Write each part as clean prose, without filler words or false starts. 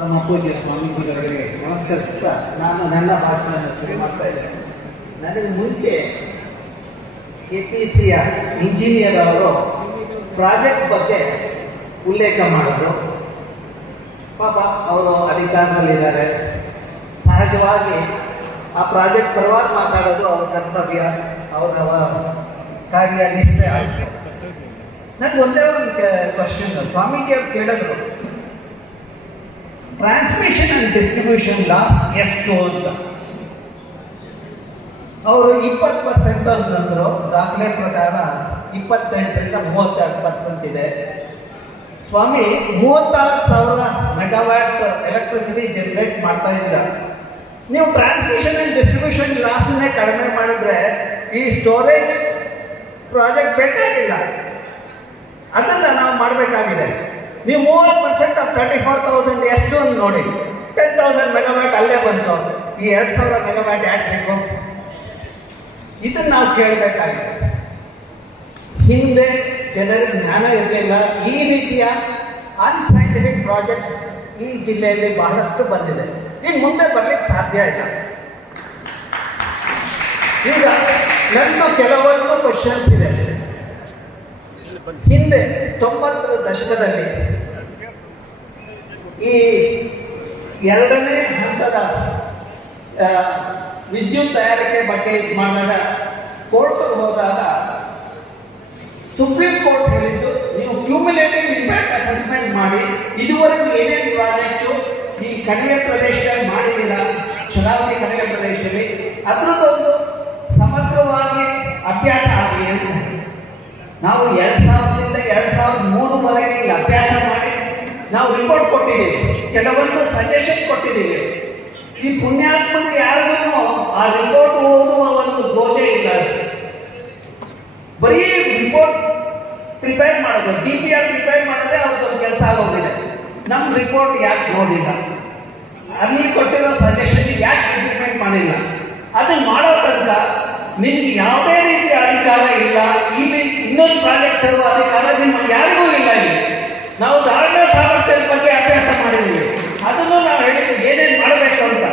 ನಮ್ಮ ಪೂಜ್ಯ ಸ್ವಾಮೀಜಿಯವರಿಗೆ ನಮಸ್ಕರಿಸ್ತಾ ನಾನು ನನ್ನ ಭಾಷಣವನ್ನು ಶುರು ಮಾಡ್ತಾ ಇದ್ದೇನೆ. ನನಗೆ ಮುಂಚೆ KPCಯ ಇಂಜಿನಿಯರ್ ಅವರು ಪ್ರಾಜೆಕ್ಟ್ ಬಗ್ಗೆ ಉಲ್ಲೇಖ ಮಾಡಿದ್ರು. ಪಾಪ ಅವರು ಅಧಿಕಾರದಲ್ಲಿದ್ದಾರೆ, ಸಹಜವಾಗಿ ಆ ಪ್ರಾಜೆಕ್ಟ್ ಪರವಾಗಿ ಮಾತಾಡೋದು ಅವ್ರ ಕರ್ತವ್ಯ, ಅವರ ಕಾರ್ಯ ನಿಷ್ಠೆ ಆಯಿತು. ನನಗೆ ಒಂದೇ ಒಂದು ಕ್ವಶನ್ ಸ್ವಾಮೀಜಿ ಅವ್ರು ಕೇಳಿದ್ರು, ಟ್ರಾನ್ಸ್ಮಿಷನ್ ಅಂಡ್ ಡಿಸ್ಟ್ರಿಬ್ಯೂಷನ್ ಲಾಸ್ ಎಷ್ಟು ಅಂತ. ಅವರು 20% ಅಂತಂದ್ರು, ದಾಖಲೆ ಪ್ರಕಾರ 28ರಿಂದ 32% ಇದೆ. ಸ್ವಾಮಿ 34,000 ಮೆಗಾವ್ಯಾಟ್ ಎಲೆಕ್ಟ್ರಿಸಿಟಿ ಜನರೇಟ್ ಮಾಡ್ತಾ ಇದ್ದೀರಾ. ನೀವು ಟ್ರಾನ್ಸ್ಮಿಷನ್ ಅಂಡ್ ಡಿಸ್ಟ್ರಿಬ್ಯೂಷನ್ ಲಾಸನ್ನೇ ಕಡಿಮೆ ಮಾಡಿದ್ರೆ ಈ ಸ್ಟೋರೇಜ್ ಪ್ರಾಜೆಕ್ಟ್ ಬೇಕಾಗಿಲ್ಲ, ಅದನ್ನ ನಾವು ಮಾಡಬೇಕಾಗಿದೆ. ನೀವು 30% ಆಫ್ 34,000 ಎಷ್ಟು ಅಂತ ನೋಡಿ, 10,000 ಮೆಗಾವ್ಯಾಟ್ ಅಲ್ಲೇ ಬಂತು. ಈ 2,000 ಮೆಗಾವ್ಯಾಟ್ ಯಾಕೆ ಬೇಕು? ಇದನ್ನು ನಾವು ಕೇಳಬೇಕಾಗಿದೆ. ಹಿಂದೆ ಜನರಿಗೆ ಜ್ಞಾನ ಇರಲಿಲ್ಲ. ಈ ರೀತಿಯ ಅನ್ಸೈಂಟಿಫಿಕ್ ಪ್ರಾಜೆಕ್ಟ್ ಈ ಜಿಲ್ಲೆಯಲ್ಲಿ ಬಹಳಷ್ಟು ಬಂದಿದೆ. ಇನ್ನು ಮುಂದೆ ಬರ್ಲಿಕ್ಕೆ ಸಾಧ್ಯ ಇಲ್ಲ. ಈಗ ನಂದು ಕೆಲವೊಂದು ಕ್ವಶನ್ಸ್ ಇದೆ. ಹಿಂದೆ 90ರ ದಶಕದಲ್ಲಿ ಈ 2ನೇ ಹಂತದ ವಿದ್ಯುತ್ ತಯಾರಿಕೆ ಬಗ್ಗೆ ಮಾಡಿದಾಗ ಕೋರ್ಟ್ ಹೋದಾಗ ಸುಪ್ರೀಂ ಕೋರ್ಟ್ ಹೇಳಿದ್ದು, ನೀವು ಕ್ಯೂಮುಲೇಟಿವ್ ಇಂಪ್ಯಾಕ್ಟ್ ಅಸೆಸ್ಮೆಂಟ್ ಮಾಡಿ ಇದುವರೆಗೂ ಏನೇನು ಪ್ರಾಜೆಕ್ಟು ಈ ಕಣಿವೆ ಪ್ರದೇಶದಲ್ಲಿ ಮಾಡಿದ್ದೀರಾ, ಶರಾವತಿ ಕಣಿವೆ ಪ್ರದೇಶದಲ್ಲಿ, ಅದರದ್ದೊಂದು ಸಮಗ್ರವಾಗಿ ಅಭ್ಯಾಸ ಆಗಲಿ ಅಂತ ನಾವು 2000ರಿಂದ 2003ವರೆಗೆ ಇಲ್ಲಿ ಅಭ್ಯಾಸ ಮಾಡಿ ನಾವು ರಿಪೋರ್ಟ್ ಕೊಟ್ಟಿದ್ದೀವಿ, ಕೆಲವೊಂದು ಸಜೆಷನ್ ಕೊಟ್ಟಿದ್ದೀವಿ. ಈ ಪುಣ್ಯಾತ್ಮನ ಯಾರಿಗೂ ಆ ರಿಪೋರ್ಟ್ ಓದುವ ಒಂದು ಗೋಜೆ ಇಲ್ಲ. ಬರೀ ರಿಪೋರ್ಟ್ ಪ್ರಿಪೇರ್ ಮಾಡೋದು, DPR ಪ್ರಿಪೇರ್ ಮಾಡೋದೇ ಅವ್ರದ್ದು ಕೆಲಸ ಆಗೋಗಿದೆ. ನಮ್ಮ ರಿಪೋರ್ಟ್ ಯಾಕೆ ನೋಡಿಲ್ಲ, ಅಲ್ಲಿ ಕೊಟ್ಟಿರೋ ಸಜೆಷನ್ ಯಾಕೆ ಇಂಪ್ಲಿಮೆಂಟ್ ಮಾಡಿಲ್ಲ, ಅದನ್ನು ಮಾಡೋ ತನಕ ನಿಮ್ಗೆ ಯಾವುದೇ ರೀತಿಯ ಅಧಿಕಾರ ಇಲ್ಲ. ಇಲ್ಲಿ ಇನ್ನೊಂದು ಪ್ರಾಜೆಕ್ಟ್ ತರುವ ಅಧಿಕಾರ ನಿಮ್ಮ ಯಾರಿಗೂ ಇಲ್ಲ. ಇಲ್ಲಿ ನಾವು ಧಾರಣಾ ಸಾಮರ್ಥ್ಯದ ಬಗ್ಗೆ ಅಭ್ಯಾಸ ಮಾಡಿದ್ದೀವಿ, ಅದನ್ನು ನಾವು ಹೇಳಿದ್ವಿ ಏನೇನು ಮಾಡಬೇಕು ಅಂತ.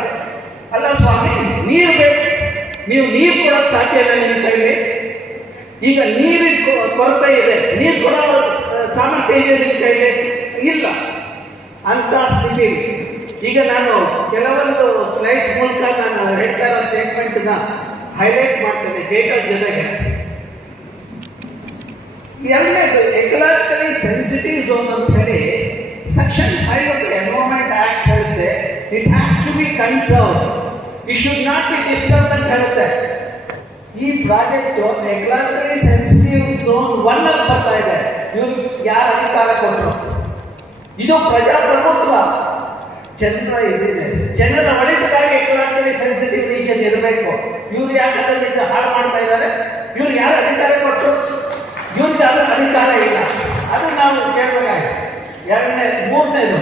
ಅಲ್ಲ ಸ್ವಾಮಿ, ನೀರು ಬೇಕು, ನೀವು ನೀರು ಕೊಡೋಕ್ಕೆ ಸಾಧ್ಯ ಇಲ್ಲ ನಿಮ್ಮ ಕೈಲಿ. ಈಗ ನೀರಿನ ಕೊರತೆ ಇದೆ, ನೀರು ಕೊಡೋ ಸಾಮರ್ಥ್ಯ ಇದೆ ನಿಮ್ಮ ಕೈಲಿ ಇಲ್ಲ ಅಂತ ಸ್ಥಿತಿ. ಈಗ ನಾನು ಕೆಲವೊಂದು ಸ್ಲೈಡ್ಸ್ ಮೂಲಕ ನಾನು ಹೇಳ್ತಾ ಇರೋ ಸ್ಟೇಟ್ಮೆಂಟ್ನ ಹೈಲೈಟ್ ಮಾಡ್ತೇನೆ ಡೇಟಾ ಜೊತೆಗೆ. ಎರಡನೇದು ಎಕಲಾಜಿಕಲಿ ಸೆನ್ಸಿಟಿವ್ ಝೋನ್ ಅಂತ ಹೇಳಿ section 5 of the environment act ಹೇಳುತ್ತೆ. It has to be conserve, it should not be disturb ಅಂತ ಹೇಳುತ್ತೆ. ಈ ಪ್ರಾಜೆಕ್ಟ್ ಎಕಲಾಜಿಕಲಿ ಸೆನ್ಸಿಟಿವ್ ಝೋನ್ 1 ಅಲ್ಲಿ ಬರ್ತಾ ಇದೆ. ಇವ್ರು ಯಾರು ಅಧಿಕಾರ ಕೊಟ್ಟರು? ಇದು ಪ್ರಜಾಪ್ರಭುತ್ವ. ಜನರ ಇದಿದೆ, ಜನರ ಒಳಿತಿಗಾಗಿ ಎಕಲಾಜಿಕಲಿ ಸೆನ್ಸಿಟಿವ್ ರೀಜನ್ ಇರಬೇಕು. ಇವ್ರು ಯಾಕೆ ಅದರಲ್ಲಿ ಹಾಳು ಮಾಡ್ತಾ ಇದ್ದಾರೆ? ಇವ್ರು ಯಾರು ಅಧಿಕಾರ ಕೊಟ್ಟರು? ಇವ್ರಿಗೆ ಅದರ ಅಧಿಕಾರ ಇಲ್ಲ. ಅದು ನಾವು ಕೇಳಬೇಕಾಗಿದೆ. ಮೂರನೇದು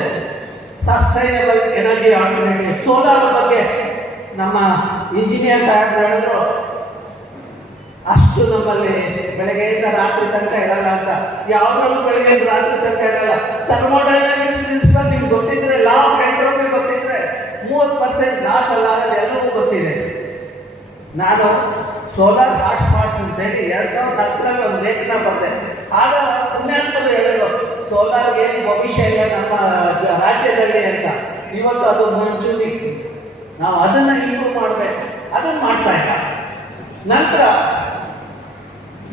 ಸಸ್ಟೈನಬಲ್ ಎನರ್ಜಿ ಆಲ್ಟರ್ನೇಟಿವ್. ಸೋಲಾರ್ ಬಗ್ಗೆ ನಮ್ಮ ಇಂಜಿನಿಯರ್ ಸಾಹೇಬ್ ಹೇಳಿದ್ರು, ಅಷ್ಟು ನಮ್ಮಲ್ಲಿ ಬೆಳಗ್ಗೆಯಿಂದ ರಾತ್ರಿ ತನಕ ಇರಲ್ಲ ಅಂತ. ಯಾವುದ್ರಲ್ಲೂ ಬೆಳಗ್ಗೆಯಿಂದ ರಾತ್ರಿ ತನಕ ಇರಲ್ಲ. ಥರ್ಮೋಡೈನಾಮಿಕ್ಸ್ ಪ್ರಿನ್ಸಿಪಲ್ ನಿಮ್ಗೆ ಗೊತ್ತಿದ್ರೆ, ಲಾ ಆಫ್ ಎಂಟ್ರೋಪಿ ಗೊತ್ತಿದ್ರೆ 30% ಲಾಸ್ ಅಲ್ಲ, ಅದು ಎಲ್ಲರಿಗೂ ಗೊತ್ತಿದೆ. ನಾನು ಸೋಲಾರ್ ಹಾಟ್ ಸ್ಪಾಟ್ಸ್ ಅಂತೇಳಿ 2010ರಲ್ಲಿ ಒಂದು ಲೇಖನ ಬರೆದೆ. ಆಗ ಪುಣ್ಯಾತ್ಮರು ಹೇಳಿದ್ರು, ಸೋಲಾರ್ಗೆ ಏನು ಭವಿಷ್ಯ ಇಲ್ಲ ನಮ್ಮ ರಾಜ್ಯದಲ್ಲಿ ಅಂತ. ಇವತ್ತು ಅದು ಮುಂಚೂಣಿ. ನಾವು ಅದನ್ನು ಇಂಪ್ರೂವ್ ಮಾಡಬೇಕು, ಅದನ್ನು ಮಾಡ್ತಾ ಇಲ್ಲ. ನಂತರ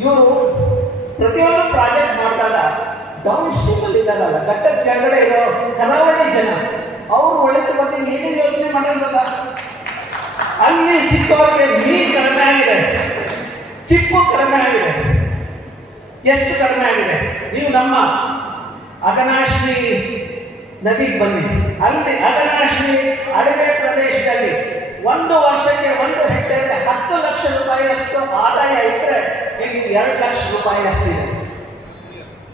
ಇವರು ಪ್ರತಿಯೊಂದು ಪ್ರಾಜೆಕ್ಟ್ ಮಾಡಿದಾಗ ಡೌನ್ ಸ್ಟ್ರೀಮಲ್ಲಿ ಇದ್ದಾರಲ್ಲ, ಘಟ್ಟದ ಕೆಳಗಡೆ ಇರೋ ಕರಾವಳಿ ಜನ, ಅವರು ಒಳಿತು ಬಗ್ಗೆ ಏನು ಯೋಚನೆ ಮಾಡಿರಲ್ಲ. ಅಲ್ಲಿ ಸಿಕ್ಕವರಿಗೆ ಮೀನು ಕಡಿಮೆ ಆಗಿದೆ, ಚಿಪ್ಪು ಕಡಿಮೆ ಆಗಿದೆ. ಎಷ್ಟು ಕಡಿಮೆ ಆಗಿದೆ? ನೀವು ನಮ್ಮ ಅಘನಾಶಿನಿ ನದಿಗೆ ಬನ್ನಿ. ಅಲ್ಲಿ ಅಘನಾಶಿನಿ ಅಡವೆ ಪ್ರದೇಶದಲ್ಲಿ 1 ವರ್ಷಕ್ಕೆ 1 ಹೆಕ್ಟೇರ್ಗೆ 10 ಲಕ್ಷ ರೂಪಾಯಿಯಷ್ಟು ಆದಾಯ ಇದ್ದರೆ ಇಲ್ಲಿ 2 ಲಕ್ಷ ರೂಪಾಯಿ ಅಷ್ಟಿದೆ.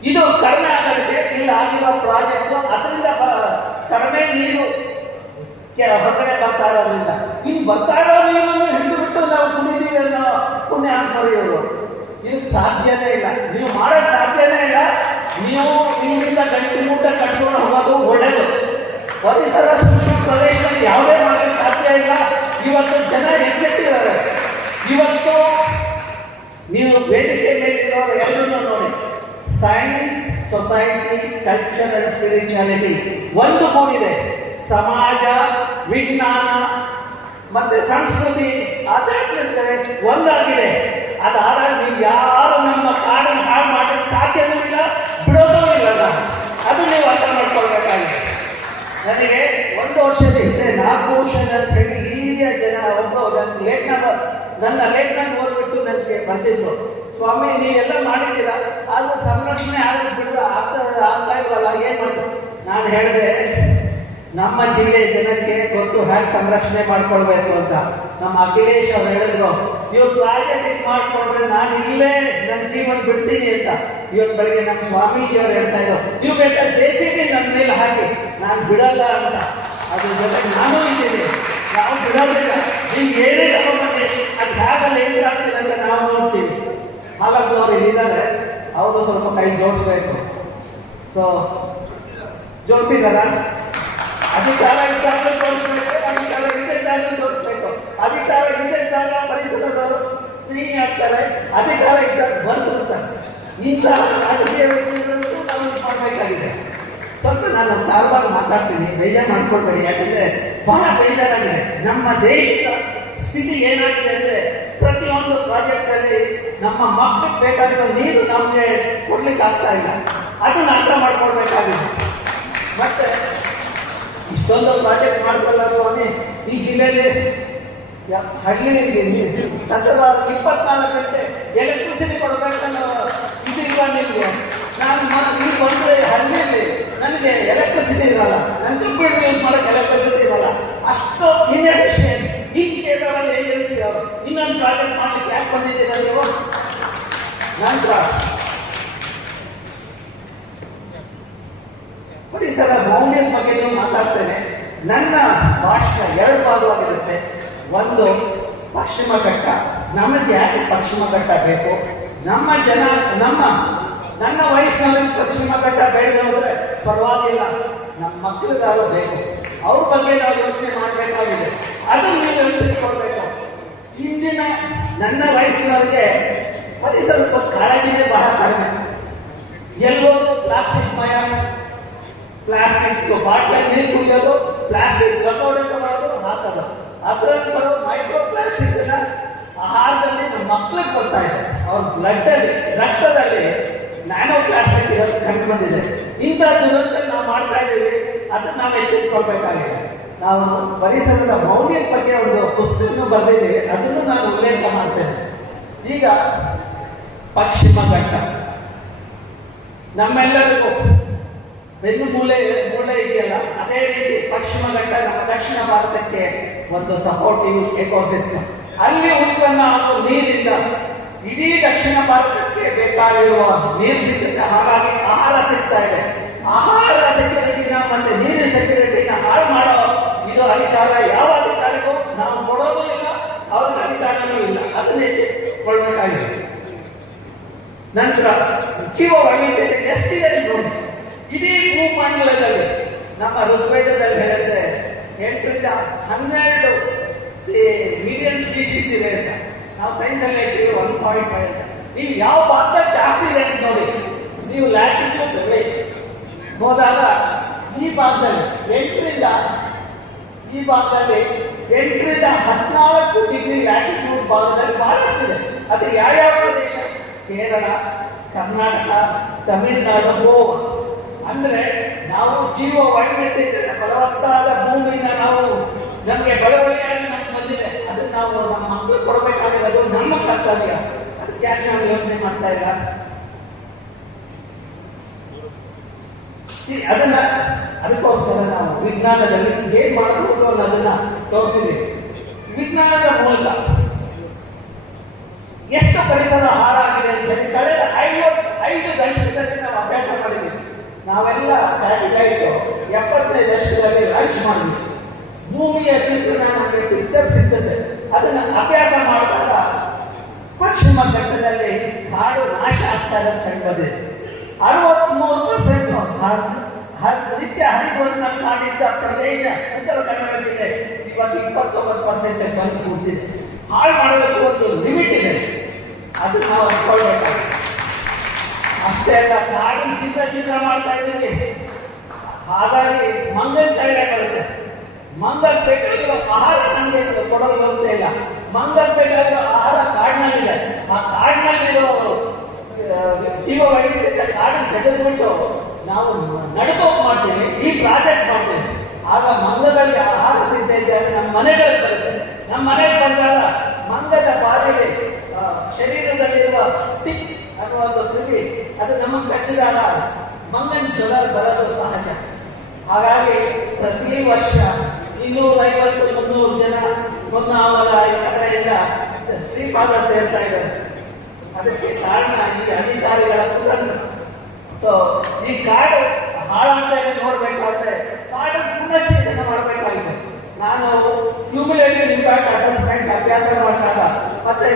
ಇದು ಕಡಿಮೆ ಆಗೋದಕ್ಕೆ ಇಲ್ಲಿ ಆಗಿರೋ ಪ್ರಾಜೆಕ್ಟು, ಅದರಿಂದ ಕಡಿಮೆ ನೀರು ಹೊರಗಡೆ ಬರ್ತಾ ಇರೋದ್ರಿಂದ. ಇನ್ನು ಬರ್ತಾ ಇರೋ ನೀರನ್ನು ಹಿಡಿದು ಬಿಟ್ಟು ನಾವು ಕುಡಿದೀವಿ ಅನ್ನೋ ಪುಣ್ಯಾತ್ಮರು ಇವರು. ಇದಕ್ಕೆ ಸಾಧ್ಯನೇ ಇಲ್ಲ, ನೀವು ಮಾಡೋಕ್ಕೆ ಸಾಧ್ಯನೇ ಇಲ್ಲ. ನೀವು ಇಲ್ಲಿಂದ ಗಂಟು ಮೂಟ ಕಟ್ಕೊಂಡು ಹೋಗೋದು ಒಳ್ಳೆಯದು. ಪರಿಸರ ಸೂಕ್ಷ್ಮ ಪ್ರದೇಶದಲ್ಲಿ ಯಾವುದೇ ಮಾಡಲು ಸಾಧ್ಯ ಇಲ್ಲ. ಇವತ್ತು ಜನ ಎಚ್ಚೆತ್ತಿದ್ದಾರೆ. ಇವತ್ತು ನೀವು ವೇದಿಕೆ ಮೇಲಿರೋರು ಎಲ್ಲರೂ ನೋಡಿ, science, society, culture and spirituality ಒಂದು ಕೂಡಿದೆ. ಸಮಾಜ, ವಿಜ್ಞಾನ ಮತ್ತೆ ಸಂಸ್ಕೃತಿ, ಆಧ್ಯಾತ್ಮಿಕತೆ ಒಂದಾಗಿದೆ. ಅದಾದಾಗ ನೀವು ಯಾರು ನಮ್ಮ ಕಾಡನ್ನು ಹಾಳು ಮಾಡಲಿಕ್ಕೆ ಸಾಧ್ಯವೂ ಇಲ್ಲ, ಬಿಡೋದೂ ಇಲ್ಲ. ನಾನು ಅದು ನೀವು ಅರ್ಥ ಮಾಡ್ಕೊಳ್ಬೇಕಾಗಿದೆ. ನನಗೆ 1 ವರ್ಷದ ಹಿಂದೆ ನಾಗಭೂಷಣ್ ಅಂತ ಹೇಳಿ ಇಲ್ಲಿಯ ಜನ ಒಬ್ಬರು ನನ್ನ ಲೇಖನ ಓದ್ಬಿಟ್ಟು ನನಗೆ ಬಂದಿದ್ರು, ಸ್ವಾಮಿ ನೀವೆಲ್ಲ ಮಾಡಿದ್ದೀರಾ, ಆದರೂ ಸಂರಕ್ಷಣೆ ಆಗಲಿ ಬಿಡದ ಆಗ್ತಾ ಇಲ್ವಲ್ಲ, ಏನು ಮಾಡಿದ್ರು? ನಾನು ಹೇಳಿದೆ, ನಮ್ಮ ಜಿಲ್ಲೆ ಜನಕ್ಕೆ ಗೊತ್ತು ಹೇಗೆ ಸಂರಕ್ಷಣೆ ಮಾಡ್ಕೊಳ್ಬೇಕು ಅಂತ. ನಮ್ಮ ಅಖಿಲೇಶ್ ಅವ್ರು ಹೇಳಿದ್ರು, ಇವ್ರು ಪ್ರಾಜೆಕ್ಟ್ ಇದು ಮಾಡಿಕೊಂಡ್ರೆ ನಾನು ಇಲ್ಲೇ ನನ್ನ ಜೀವನ ಬಿಡ್ತೀನಿ ಅಂತ. ಇವತ್ತು ಬೆಳಗ್ಗೆ ನಮ್ಮ ಸ್ವಾಮೀಜಿ ಅವ್ರು ಹೇಳ್ತಾ ಇದ್ರು, ನೀವು ಬೇಕಾದ್ರೆ JCB ನನ್ನ ಮೇಲೆ ಹಾಕಿ, ನಾನು ಬಿಡಲ್ಲ ಅಂತ. ಅದ್ರ ಜೊತೆಗೆ ನಾನು ಇದ್ದೀನಿ, ನಾವು ಬಿಡೋದಿಲ್ಲ. ನಿಮ್ಗೆ ಏನೇ ತಗೊಂಡ್ಬಂದು ಅದು ಹೇಗಲ್ಲ ಎಂಟ್ರಿ ಆಗ್ತಿಲ್ಲ ಅಂತ ನಾವು ನೋಡ್ತೀವಿ. ಹಾಲಪ್ಪನವ್ರು ಇಲ್ಲಿದ್ದಾರೆ, ಅವರು ಸ್ವಲ್ಪ ಕೈ ಜೋಡಿಸ್ಬೇಕು. ಸೊ ಜೋಡಿಸಿದಾರ? ಅಧಿಕಾರ ಇದ್ದಾಗಲೂ ತೋರಿಸ್ಬೇಕು, ಅಧಿಕಾರ ಇದ್ದಾಗಲೂ ತೋರಿಸ್ಬೇಕು. ಅಧಿಕಾರ ಇದ್ದಾಗ ಪರಿಸರದವರು ಸ್ನೇಹಿ ಆಗ್ತಾರೆ, ಅಧಿಕಾರ ಇದ್ದಾಗ ಬಂದು ಬಿಡ್ತಾರೆ. ಇಂತಹ ರಾಜಕೀಯ ವ್ಯಕ್ತಿಗಳನ್ನು ನಾವು ಮಾಡಬೇಕಾಗಿದೆ. ಸ್ವಲ್ಪ ನಾನು ತಾರವಾಗಿ ಮಾತಾಡ್ತೀನಿ, ಬೇಜಾರು ಮಾಡ್ಕೊಳ್ಬೇಡಿ. ಯಾಕಂದ್ರೆ ಬಹಳ ಬೇಜಾರಾಗಿದೆ. ನಮ್ಮ ದೇಶದ ಸ್ಥಿತಿ ಏನಾಗಿದೆ ಅಂದರೆ, ಪ್ರತಿಯೊಂದು ಪ್ರಾಜೆಕ್ಟ್ ಅಲ್ಲಿ ನಮ್ಮ ಮಕ್ಕಳಿಗೆ ಬೇಕಾಗಿರೋ ನೀರು ನಮಗೆ ಕೊಡ್ಲಿಕ್ಕೆ ಆಗ್ತಾ ಇಲ್ಲ. ಅದನ್ನ ಅರ್ಥ ಮಾಡ್ಕೊಳ್ಬೇಕಾಗಿದೆ. ಮತ್ತೆ ಇಷ್ಟೊಂದು ಪ್ರಾಜೆಕ್ಟ್ ಮಾಡ್ಕೊಳ್ಳ ಸ್ವಾಮಿ, ಈ ಜಿಲ್ಲೆಯಲ್ಲಿ ಹಳ್ಳಿ ಸತತವಾದ 24 ಗಂಟೆ ಎಲೆಕ್ಟ್ರಿಸಿಟಿ ಕೊಡಬೇಕನ್ನೋ ಇದಿಲ್ಲ ನಿಮಗೆ. ನಾನು ಇಲ್ಲಿ ಬಂದರೆ ಹಳ್ಳಿಯಲ್ಲಿ ನನಗೆ ಎಲೆಕ್ಟ್ರಿಸಿಟಿ ಇರಲ್ಲ, ನನ್ನ ಕಂಪ್ಯೂಟರ್ ಯೂಸ್ ಮಾಡೋಕ್ಕೆ ಎಲೆಕ್ಟ್ರಿಸಿಟಿ ಇರಲ್ಲ. ಅಷ್ಟು ಇನ್ಎಫಿಷಿಯಂಟ್ ಇನ್ಕೇಪಬಲ್ ಏಜೆನ್ಸಿ ಅವರು. ಇನ್ನೊಂದು ಪ್ರಾಜೆಕ್ಟ್ ಮಾಡಲಿಕ್ಕೆ ಯಾಕೆ ಬಂದಿದ್ದೀರಾ ನೀವು? ನಂತರ ಪರಿಸರ ಮೌಲ್ಯದ ಬಗ್ಗೆ ನೀವು ಮಾತಾಡ್ತೇನೆ. ನನ್ನ ಭಾಷಣ 2 ಭಾಗವಾಗಿರುತ್ತೆ. ಒಂದು, ಪಶ್ಚಿಮ ಘಟ್ಟ. ನಮಗೆ ಯಾಕೆ ಪಶ್ಚಿಮ ಘಟ್ಟ ಬೇಕು? ನಮ್ಮ ಜನ ನನ್ನ ವಯಸ್ಸಿನಲ್ಲಿ ಪಶ್ಚಿಮ ಘಟ್ಟ ಬೆಳೆದು ಹೋದರೆ ಪರವಾಗಿಲ್ಲ, ನಮ್ಮ ಮಕ್ಕಳಿಗಾರು ಬೇಕು. ಅವ್ರ ಬಗ್ಗೆ ನಾವು ಯೋಚನೆ ಮಾಡಬೇಕಾಗಿದೆ. ಅದು ನೀವು ಯೋಚಿಸಿಕೊಳ್ಬೇಕು. ಇಂದಿನ ನನ್ನ ವಯಸ್ಸಿನವರಿಗೆ ಪರಿಸರದ ಕಾಳಜಿನೇ ಬಹಳ ಕಡಿಮೆ. ಎಲ್ಲೋದು ಪ್ಲಾಸ್ಟಿಕ್ ಮಯ, ಪ್ಲಾಸ್ಟಿಕ್ ಬಾಟ್ಲ ನೀರು ಕುಡಿಯೋದು, ಪ್ಲಾಸ್ಟಿಕ್ ಕಟೋಡಿ ತಗೊಳ್ಳೋದು, ಹಾಕೋದು. ಅದರಲ್ಲಿ ಬರೋ ಮೈಕ್ರೋ ಪ್ಲಾಸ್ಟಿಕ್ ಆಹಾರದಲ್ಲಿ ನಮ್ಮ ಮಕ್ಕಳಿಗೆ ಬರ್ತಾ ಇದೆ. ಅವ್ರ ಬ್ಲಡ್ಡಲ್ಲಿ, ರಕ್ತದಲ್ಲಿ ನ್ಯಾನೋ ಪ್ಲಾಸ್ಟಿಕ್ ಇರೋದು ಕಂಡು ಬಂದಿದೆ. ಇಂಥ ದುರಂತ ನಾವು ಮಾಡ್ತಾ ಇದ್ದೀವಿ. ಅದನ್ನು ನಾವು ಎಚ್ಚೆತ್ತುಕೊಳ್ಬೇಕಾಗಿದೆ. ನಾವು ಪರಿಸರದ ಮೌಲ್ಯದ ಬಗ್ಗೆ ಒಂದು ಪುಸ್ತಕವನ್ನು ಬರೆದಿದ್ದೀವಿ, ಅದನ್ನು ನಾನು ಉಲ್ಲೇಖ ಮಾಡ್ತೇನೆ. ಈಗ ಪಶ್ಚಿಮ ಘಟ್ಟ ನಮ್ಮೆಲ್ಲರಿಗೂ ಬೆನ್ನು ಮೂಳೆ ಇದೆಯಲ್ಲ, ಅದೇ ರೀತಿ ಪಶ್ಚಿಮ ಘಟ್ಟ ನಮ್ಮ ದಕ್ಷಿಣ ಭಾರತಕ್ಕೆ ಒಂದು ಸಪೋರ್ಟಿವ್ ಎಕೋಸಿಸ್ಟಮ್. ಅಲ್ಲಿ ಉತ್ಪನ್ನ ಆಗೋ ನೀರಿಂದ ಇಡೀ ದಕ್ಷಿಣ ಭಾರತಕ್ಕೆ ಬೇಕಾಗಿರುವ ನೀರು ಸಿಗುತ್ತೆ. ಹಾಗಾಗಿ ಆಹಾರ ಸಿಗ್ತಾ ಇದೆ. ಆಹಾರ ಸೆಕ್ಯೂರಿಟಿನ ಮತ್ತೆ ನೀರಿನ ಸೆಕ್ಯೂರಿಟಿನ ಹಾಳು ಮಾಡೋ ಇದು ಅಧಿಕಾರ ಯಾವ ಅಧಿಕಾರಿಗೂ ನಾವು ಕೊಡೋದು ಇಲ್ಲ, ಅವ್ರಿಗೆ ಅಧಿಕಾರನೂ ಇಲ್ಲ. ಅದನ್ನ ಎಚ್ಚೆತ್ತುಕೊಳ್ಬೇಕಾಗಿದೆ. ನಂತರ ಜೀವ ವೈವಿಧ್ಯತೆ ಎಷ್ಟಿದೆ ನೋಡಿ. ಇಡೀ ಭೂಮಂಡಲದಲ್ಲಿ ನಮ್ಮ ಋಗ್ವೇದದಲ್ಲಿ ಹೇಳುತ್ತೆ 8 ರಿಂದ 12 ಮಿಲಿಯನ್ ಸ್ಪೀಶೀಸ್ ಇದೆ ಅಂತ. ನಾವು ಸೈನ್ಸಲ್ಲಿ ಹೇಳ್ತೀವಿ 1.5 ಅಂತ. ನೀವು ಯಾವ ಭಾಗದಲ್ಲಿ ಜಾಸ್ತಿ ಇದೆ ಅಂತ ನೋಡಿ. ನೀವು ಲ್ಯಾಟಿಟ್ಯೂಡ್ ಹೋದಾಗ ಈ ಭಾಗದಲ್ಲಿ 8 ರಿಂದ 14 ಡಿಗ್ರಿ ಲ್ಯಾಟಿಟ್ಯೂಡ್ ಭಾಗದಲ್ಲಿ ಬಹಳಷ್ಟಿದೆ. ಅದು ಯಾವ್ಯಾವ ಪ್ರದೇಶ? ಕೇರಳ, ಕರ್ನಾಟಕ, ತಮಿಳುನಾಡು, ಗೋವಾ. ಅಂದ್ರೆ ನಾವು ಜೀವ ವೈವಿಧ್ಯತೆ ಫಲವತ್ತಾದ ಭೂಮಿನ ನಾವು ನಮಗೆ ಬಳುವಳಿಯಾಗಿ ನಮ್ಗೆ ಬಂದಿದೆ. ಅದನ್ನ ನಾವು ನಮ್ಮ ಮಕ್ಕಳು ಕೊಡಬೇಕಾಗಿರೋದು ನಮ್ಮ ಕರ್ತವ್ಯ. ಅದಕ್ಕೆ ಯಾಕೆ ನಾವು ಯೋಚನೆ ಮಾಡ್ತಾ ಇಲ್ಲ? ಅದಕ್ಕೋಸ್ಕರ ನಾವು ವಿಜ್ಞಾನದಲ್ಲಿ ಏನ್ ಮಾಡಬಹುದು ಅನ್ನೋದನ್ನ ತೋರಿಸಿದ್ದೀವಿ. ವಿಜ್ಞಾನದ ಮೂಲಕ ಎಷ್ಟು ಪರಿಸರ ಹಾಳಾಗಿದೆ ಅಂತ ಹೇಳಿ ಕಳೆದ 5 ದಶಕದಲ್ಲಿ ನಾವು ಅಭ್ಯಾಸ ಮಾಡಿದ್ದೀವಿ. ನಾವೆಲ್ಲ ಸ್ಯಾಟಿಲೈಟ್ 70ನೇ ದಶಕದಲ್ಲಿ ಲಾಂಚ್ ಮಾಡಿದ್ವಿ. ಭೂಮಿಯ ಚಿತ್ರಣ ನಮಗೆ ಪಿಕ್ಚರ್ ಸಿಗ್ತದೆ. ಅದನ್ನ ಅಭ್ಯಾಸ ಮಾಡಿದಾಗ ಪಶ್ಚಿಮ ಘಟ್ಟದಲ್ಲಿ ಕಾಡು ನಾಶ ಆಗ್ತಾ ಇರೋದು ಕಂಡು ಬಂದಿದೆ. 63% ನಿತ್ಯ ಹರಿದ್ವರ್ಣ ಕಾಡಿದ್ದ ಪ್ರದೇಶ ಉತ್ತರ ಕನ್ನಡ ಜಿಲ್ಲೆ ಇವತ್ತು 29% ಬಂದು ಕೂತಿದೆ. ಹಾಳು ಮಾಡೋದಕ್ಕೆ ಒಂದು ಲಿಮಿಟ್ ಇದೆ, ಅದು ನಾವು ಅನ್ಕೊಳ್ಬೇಕಾಗುತ್ತೆ. ಅಷ್ಟೇ ಅಲ್ಲ, ಕಾಡಿನ ಚಿತ್ರ ಮಾಡ್ತಾ ಇದ್ದೀವಿ, ಹಾಗಾಗಿ ಮಂಗನ ಕಾಯಿಲೆ ಬರುತ್ತೆ. ಮಂಗಲ್ ಬೇಕಾಗಿರೋ ಆಹಾರ ನಮಗೆ ಕೊಡೋದು ಹೋಗ್ತಾ ಇಲ್ಲ. ಮಂಗಲ್ ಬೇಕಾಗಿರೋ ಆಹಾರ ಕಾಡಿನಲ್ಲಿದೆ. ಆ ಕಾಡಿನಲ್ಲಿರೋ ಜೀವ ವೈವಿಧ್ಯತೆ ಕಾಡಿನ ತೆಗೆದುಬಿಟ್ಟು ನಾವು ನಡ್ಕೋಕ್ ಮಾಡ್ತೀವಿ, ಈ ಪ್ರಾಜೆಕ್ಟ್ ಮಾಡ್ತೀವಿ. ಆಗ ಮಂಗಗಳಿಗೆ ಆಹಾರ ಸಿಗ್ತಾ ಇದೆ, ನಮ್ಮ ಮನೆಗಳಿಗೆ ಬರುತ್ತೆ. ನಮ್ಮ ಮನೆಗೆ ಬಂದಾಗ ಮಂಗದ ಬಾಡಿಗೆ ಶರೀರದಲ್ಲಿರುವ ಟಿಕ್ ಅನ್ನುವ ಒಂದು ಕ್ರಿಮಿ ಅದು ನಮಗೆ ಕಚ್ಚಿದಾಗ ಮಂಗನ ಜ್ವರ ಬರೋದು ಸಹಜ. ಹಾಗಾಗಿ ಪ್ರತಿ ವರ್ಷ 250-300 ಜನ ಹೊನ್ನಾವರ ಈ ಕಡೆಯಿಂದ ಶ್ರೀಪಾದ ಸೇರ್ತಾ ಇದ್ದಾರೆ. ಅದಕ್ಕೆ ಕಾರಣ ಈ ಅಧಿಕಾರಿಗಳ ಕುತಂತ್ರ. ಈ ಕಾಡು ಹಾಳಾಗ್ತಾನೆ ನೋಡ್ಬೇಕಾದ್ರೆ ಕಾಡು ಪುನಶ್ಚೇತನ ಮಾಡಬೇಕಾಗಿದೆ. ನಾನು ಕ್ಯೂಮುಲೇಟಿವ್ ಇಂಪ್ಯಾಕ್ಟ್ ಅಸೆಸ್ಮೆಂಟ್ ಅಭ್ಯಾಸ ಮಾಡಿದಾಗ ಮತ್ತೆ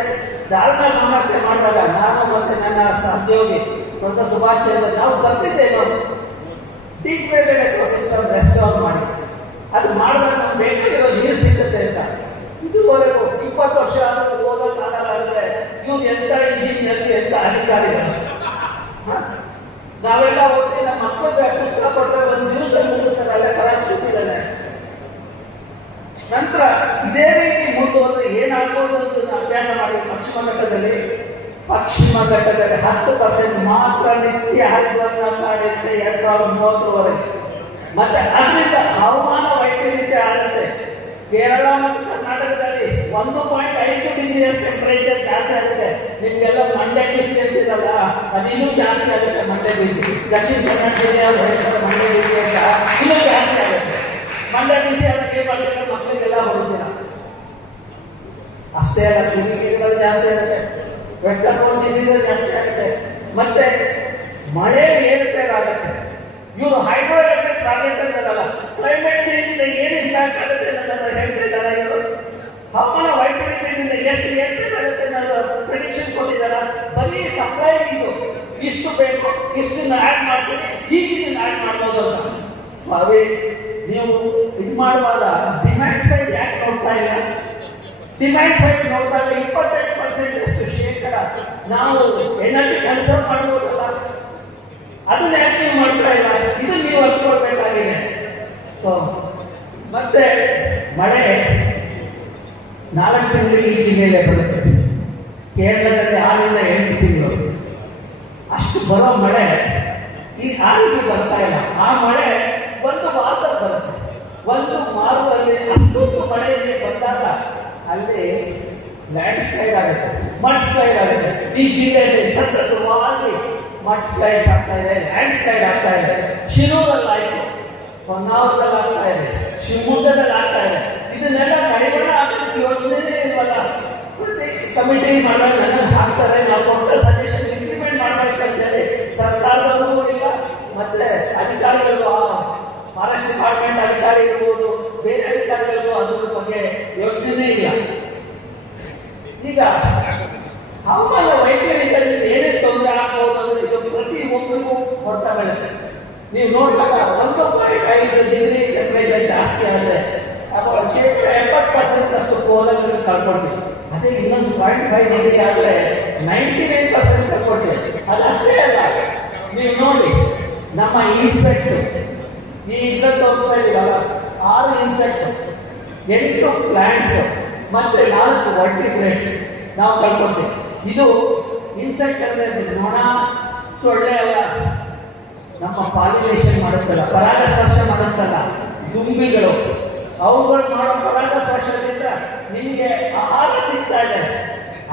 ಧಾರಣಾ ಸಾಮರ್ಥ್ಯ ಮಾಡಿದಾಗ ನಾನು ಮತ್ತೆ ನನ್ನ ಸಹೋದ್ಯೋಗಿ ಪ್ರೊಫೆಸರ್ ಸುಭಾಷ್ ಚಂದ್ರ ನಾವು ಬರ್ತಿದ್ದೇವೆ. ಡಿಗ್ರೇಡೆಡ್ ಎಕೋಸಿಸ್ಟಮ್ ರೆಸ್ಟೋರ್ ಮಾಡಿ ಅದು ಮಾಡಿದಾಗ ನಮ್ಗೆ ಬೇಕಾಗಿರೋ ನೀರು ಸಿಗುತ್ತೆ ಅಂತ. ಇದುವರೆಗೂ 20 ವರ್ಷ ಆದರೂ ಓದೋಕ್ಕಾಗಲ್ಲ ಅಂದ್ರೆ ಇವ್ರು ಎಂತ ಇಂಜಿನಿಯರ್ಸ್, ಎಂತ ಅಧಿಕಾರಿಗಳು. ನಾವೆಲ್ಲ ಓದಿ ನಮ್ಮ ಮಕ್ಕಳಿಗೆ ಪುಸ್ತಕ ಕೊಟ್ಟರೆ ಒಂದು ದಿನದಲ್ಲಿ ಮುಗಿಸ್ತಾರಲ್ಲ ಕಲಿಸ್ಬಿಟ್ಟಿದ್ದಾನೆ. ನಂತರ ಇದೇ ರೀತಿ ಮುಂದುವರೆದ್ರೆ ಏನಾಗ್ಬೋದು ಅಂತ ಅಭ್ಯಾಸ ಮಾಡಿ ಪಶ್ಚಿಮ ಘಟ್ಟದಲ್ಲಿ 10% ಮಾತ್ರ ನಿತ್ಯ ಹರಿದ್ವರ್ಣ ಕಾಡಿರುತ್ತೆ 2030ರವರೆಗೆ. ಮತ್ತೆ ಅದರಿಂದ ಹವಾಮಾನ ವೈಪರೀತ್ಯ ಆಗುತ್ತೆ. ಕೇರಳ ಮತ್ತು ಕರ್ನಾಟಕದಲ್ಲಿ 1.5 ಡಿಗ್ರಿಯಷ್ಟು ಟೆಂಪರೇಚರ್ ಜಾಸ್ತಿ ಆಗುತ್ತೆ. ನಿಮ್ಗೆಲ್ಲ ಮಂಡ್ಯ ಬಿಸಿ ಅಂತಿರಲ್ಲ, ಅದು ಇನ್ನೂ ಜಾಸ್ತಿ ಆಗುತ್ತೆ. ಮಂಡ್ಯ ಬಿಸಿ ದಕ್ಷಿಣ ಕನ್ನಡ ಜಿಲ್ಲೆಯಲ್ಲಿ ಹೇಳ್ತಾರೆ ಮಂಡ್ಯ ಬಿಸಿ ಅಂತ, ಇನ್ನೂ ಜಾಸ್ತಿ ಆಗುತ್ತೆ. ಮಂಡ್ಯ ಬಿಸಿ ಅದಕ್ಕೆ ಬರ್ತಾರೆ, ಮಕ್ಕಳಿಗೆಲ್ಲ ಹೊರಡ್ತೀರ. ಅಷ್ಟೇ ಅಲ್ಲ, ಕ್ರಿಮಿಕೀಟಗಳು ಜಾಸ್ತಿ ಆಗುತ್ತೆ, ವೆಕ್ಟರ್ ಬೋರ್ನ್ ಡಿಸೀಸಸ್ ಜಾಸ್ತಿ ಆಗುತ್ತೆ. ಮತ್ತೆ ಮಳೆ ಏರುಪೇರಾಗುತ್ತೆ. ಇವರು ಹೈಡ್ರೋ ಎಲೆಕ್ಟ್ರಿಕ್ ಪ್ರಾಜೆಕ್ಟ್ ಅಂತಾರಲ್ಲ, ಕ್ಲೈಮೇಟ್ ಚೇಂಜ್ ಇಂದ ಏನು ಇಂಪ್ಯಾಕ್ಟ್ ಆಗುತ್ತೆ ಅನ್ನೋದನ್ನ ಹೇಳ್ತಾ ಇದ್ದಾರೆ ಇವರು. ಹವಾಮಾನ ವೈಪರೀತ್ಯದಿಂದ ಎಷ್ಟು ಏರ್ಪೇರಾಗುತ್ತೆ ಅನ್ನೋದು ಪ್ರೆಡಿಕ್ಷನ್ ಕೊಟ್ಟಿದ್ದಾರೆ. ಬರೀ ಸಪ್ಲೈ ಇದು ಇಷ್ಟು ಬೇಕು, ಇಷ್ಟನ್ನು ಆ್ಯಡ್ ಮಾಡ್ತೀವಿ, ಹೀಗಿದ್ದನ್ನು ಆ್ಯಡ್ ಮಾಡ್ಬೋದು ಅಂತ. ಅವೇ ನೀವು ಇದು ಮಾಡುವಾಗ ಡಿಮ್ಯಾಂಡ್ ಸೈಡ್ ಯಾಕೆ ನೋಡ್ತಾ ಇಲ್ಲ? ಡಿಮ್ಯಾಂಡ್ ಸೈಡ್ ನೋಡಿದಾಗ 25% ಅಷ್ಟು ಶೇಕಡ ನಾವು ಎನರ್ಜಿ ಕನ್ಸರ್ವ್ ಮಾಡ್ಬೋದಲ್ಲ, ಅದನ್ನ ಯಾಕೆ ನೀವು ಮಾಡ್ತಾ ಇಲ್ಲ? ಇದು ನೀವು ಅನ್ಕೊಳ್ಬೇಕಾಗಿದೆ. ಮತ್ತೆ ಮಳೆ 4 ತಿಂಗಳು ಈ ಜಿಲ್ಲೆಯಲ್ಲೇ ಬರುತ್ತೆ. ಕೇರಳದಲ್ಲಿ 6 ರಿಂದ 8 ತಿಂಗಳು ಅಷ್ಟು ಬರೋ ಮಳೆ ಈ ಆಳಿಗೆ ಬರ್ತಾ ಇಲ್ಲ. ಆ ಮಳೆ ಒಂದು ವಾರದಲ್ಲಿ ಬರುತ್ತೆ. ಒಂದು ವಾರದಲ್ಲಿ ಅಷ್ಟೊಂದು ಮಳೆಯಲ್ಲಿ ಬಂದಾಗ ಅಲ್ಲಿ ಲ್ಯಾಂಡ್ ಸ್ಲೈಡ್ ಆಗುತ್ತೆ, ಮಡ್ ಸ್ಲೈಡ್ ಆಗುತ್ತೆ. ಈ ಜಿಲ್ಲೆಯಲ್ಲಿ ಸತತವಾಗಿ ಮಡ್ ಸ್ಲೈಡ್ ಆಗ್ತಾ ಇದೆ, ಲ್ಯಾಂಡ್ ಸ್ಲೈಡ್ ಆಗ್ತಾ ಇದೆ. ಶಿರೂರಲ್ಲಿ ಆಯಿತು, ಹೊನ್ನಾವರದಲ್ಲಿ ಆಗ್ತಾ ಇದೆ, ಶಿವಮೊಗ್ಗದಲ್ಲಿ ಆಗ್ತಾ ಇದೆ. ಇದನ್ನೆಲ್ಲ ಕಡಿವಾಣ ಆಗೋದಕ್ಕೆ ಯೋಜನೆ ಇಲ್ವಲ್ಲ. ಪ್ರತಿ ಕಮಿಟಿ ಮಾಡೋದು ನನ್ನನ್ನು ಹಾಕ್ತಾರೆ, ನಾವು ಕೊಟ್ಟ ಸಜೆಷನ್ ಇಂಪ್ಲಿಮೆಂಟ್ ಮಾಡಬೇಕಂತೇಳಿ ಸರ್ಕಾರದವರಿಗೂ ಇಲ್ಲ, ಮತ್ತೆ ಅಧಿಕಾರಿಗಳು, ಫಾರೆಸ್ಟ್ ಡಿಪಾರ್ಟ್ಮೆಂಟ್ ಅಧಿಕಾರಿ ಇರ್ಬೋದು, ಬೇರೆ ಅಧಿಕಾರಿಗಳಿಗೂ ಅದ್ರ ಬಗ್ಗೆ ಯೋಚನೆ ಇಲ್ಲ. ಈಗ ಹವಾಮಾನ ವೈಪರೀತ್ಯದಿಂದ ಏನೇ ತೊಂದರೆ ಆಗ್ಬೋದು ಅಂದ್ರೆ ಇದು ಪ್ರತಿ ಒಬ್ಬರಿಗೂ ಹೊರತಾ ಬೀಳುತ್ತೆ. ನೀವು ನೋಡಿದಾಗ 1.5 ಡಿಗ್ರಿ ಟೆಂಪರೇಚರ್ ಜಾಸ್ತಿ ಆದರೆ 70% ಅಷ್ಟು ಕೋಲಲ್ಲಿ ಕಳ್ಕೊಳ್ತೀವಿ. ಅದೇ ಇನ್ನೊಂದು 0.5 ಡಿಗ್ರಿ ಆದರೆ 99% ಕಳ್ಕೊಳ್ತೀವಿ. ಅದು ಅಷ್ಟೇ ಅಲ್ಲ, ನೀವು ನೋಡಿ ನಮ್ಮ ಇನ್ಸೆಕ್ಟ್ ಈ ಇದನ್ನು ತೋರಿಸ್ತಾ ಇದೀವಲ್ಲ, 6 ಇನ್ಸೆಕ್ಟ್, 8 ಪ್ಲಾಂಟ್ಸ್ ಮತ್ತೆ 4 ವರ್ಟಿಬ್ರೇಟ್ಸ್ ನಾವು ಕಳ್ಕೊಳ್ತೀವಿ. ಇದು ಇನ್ಸೆಕ್ಟ್ ಅಂದರೆ ನೊಣ, ಸೊಳ್ಳೆ ಅಲ್ಲ, ನಮ್ಮ ಪಾಲಿನೇಷನ್ ಮಾಡುತ್ತಲ್ಲ, ಪರಾಗಸ್ಪರ್ಶ ಮಾಡುತ್ತಲ್ಲ, ದುಂಬಿಗಳು, ಅವುಗಳು ಮಾಡೋ ಪರಾಗಸ್ಪರ್ಶದಿಂದ ನಿಮಗೆ ಆಹಾರ ಸಿಗ್ತಾ ಇದೆ,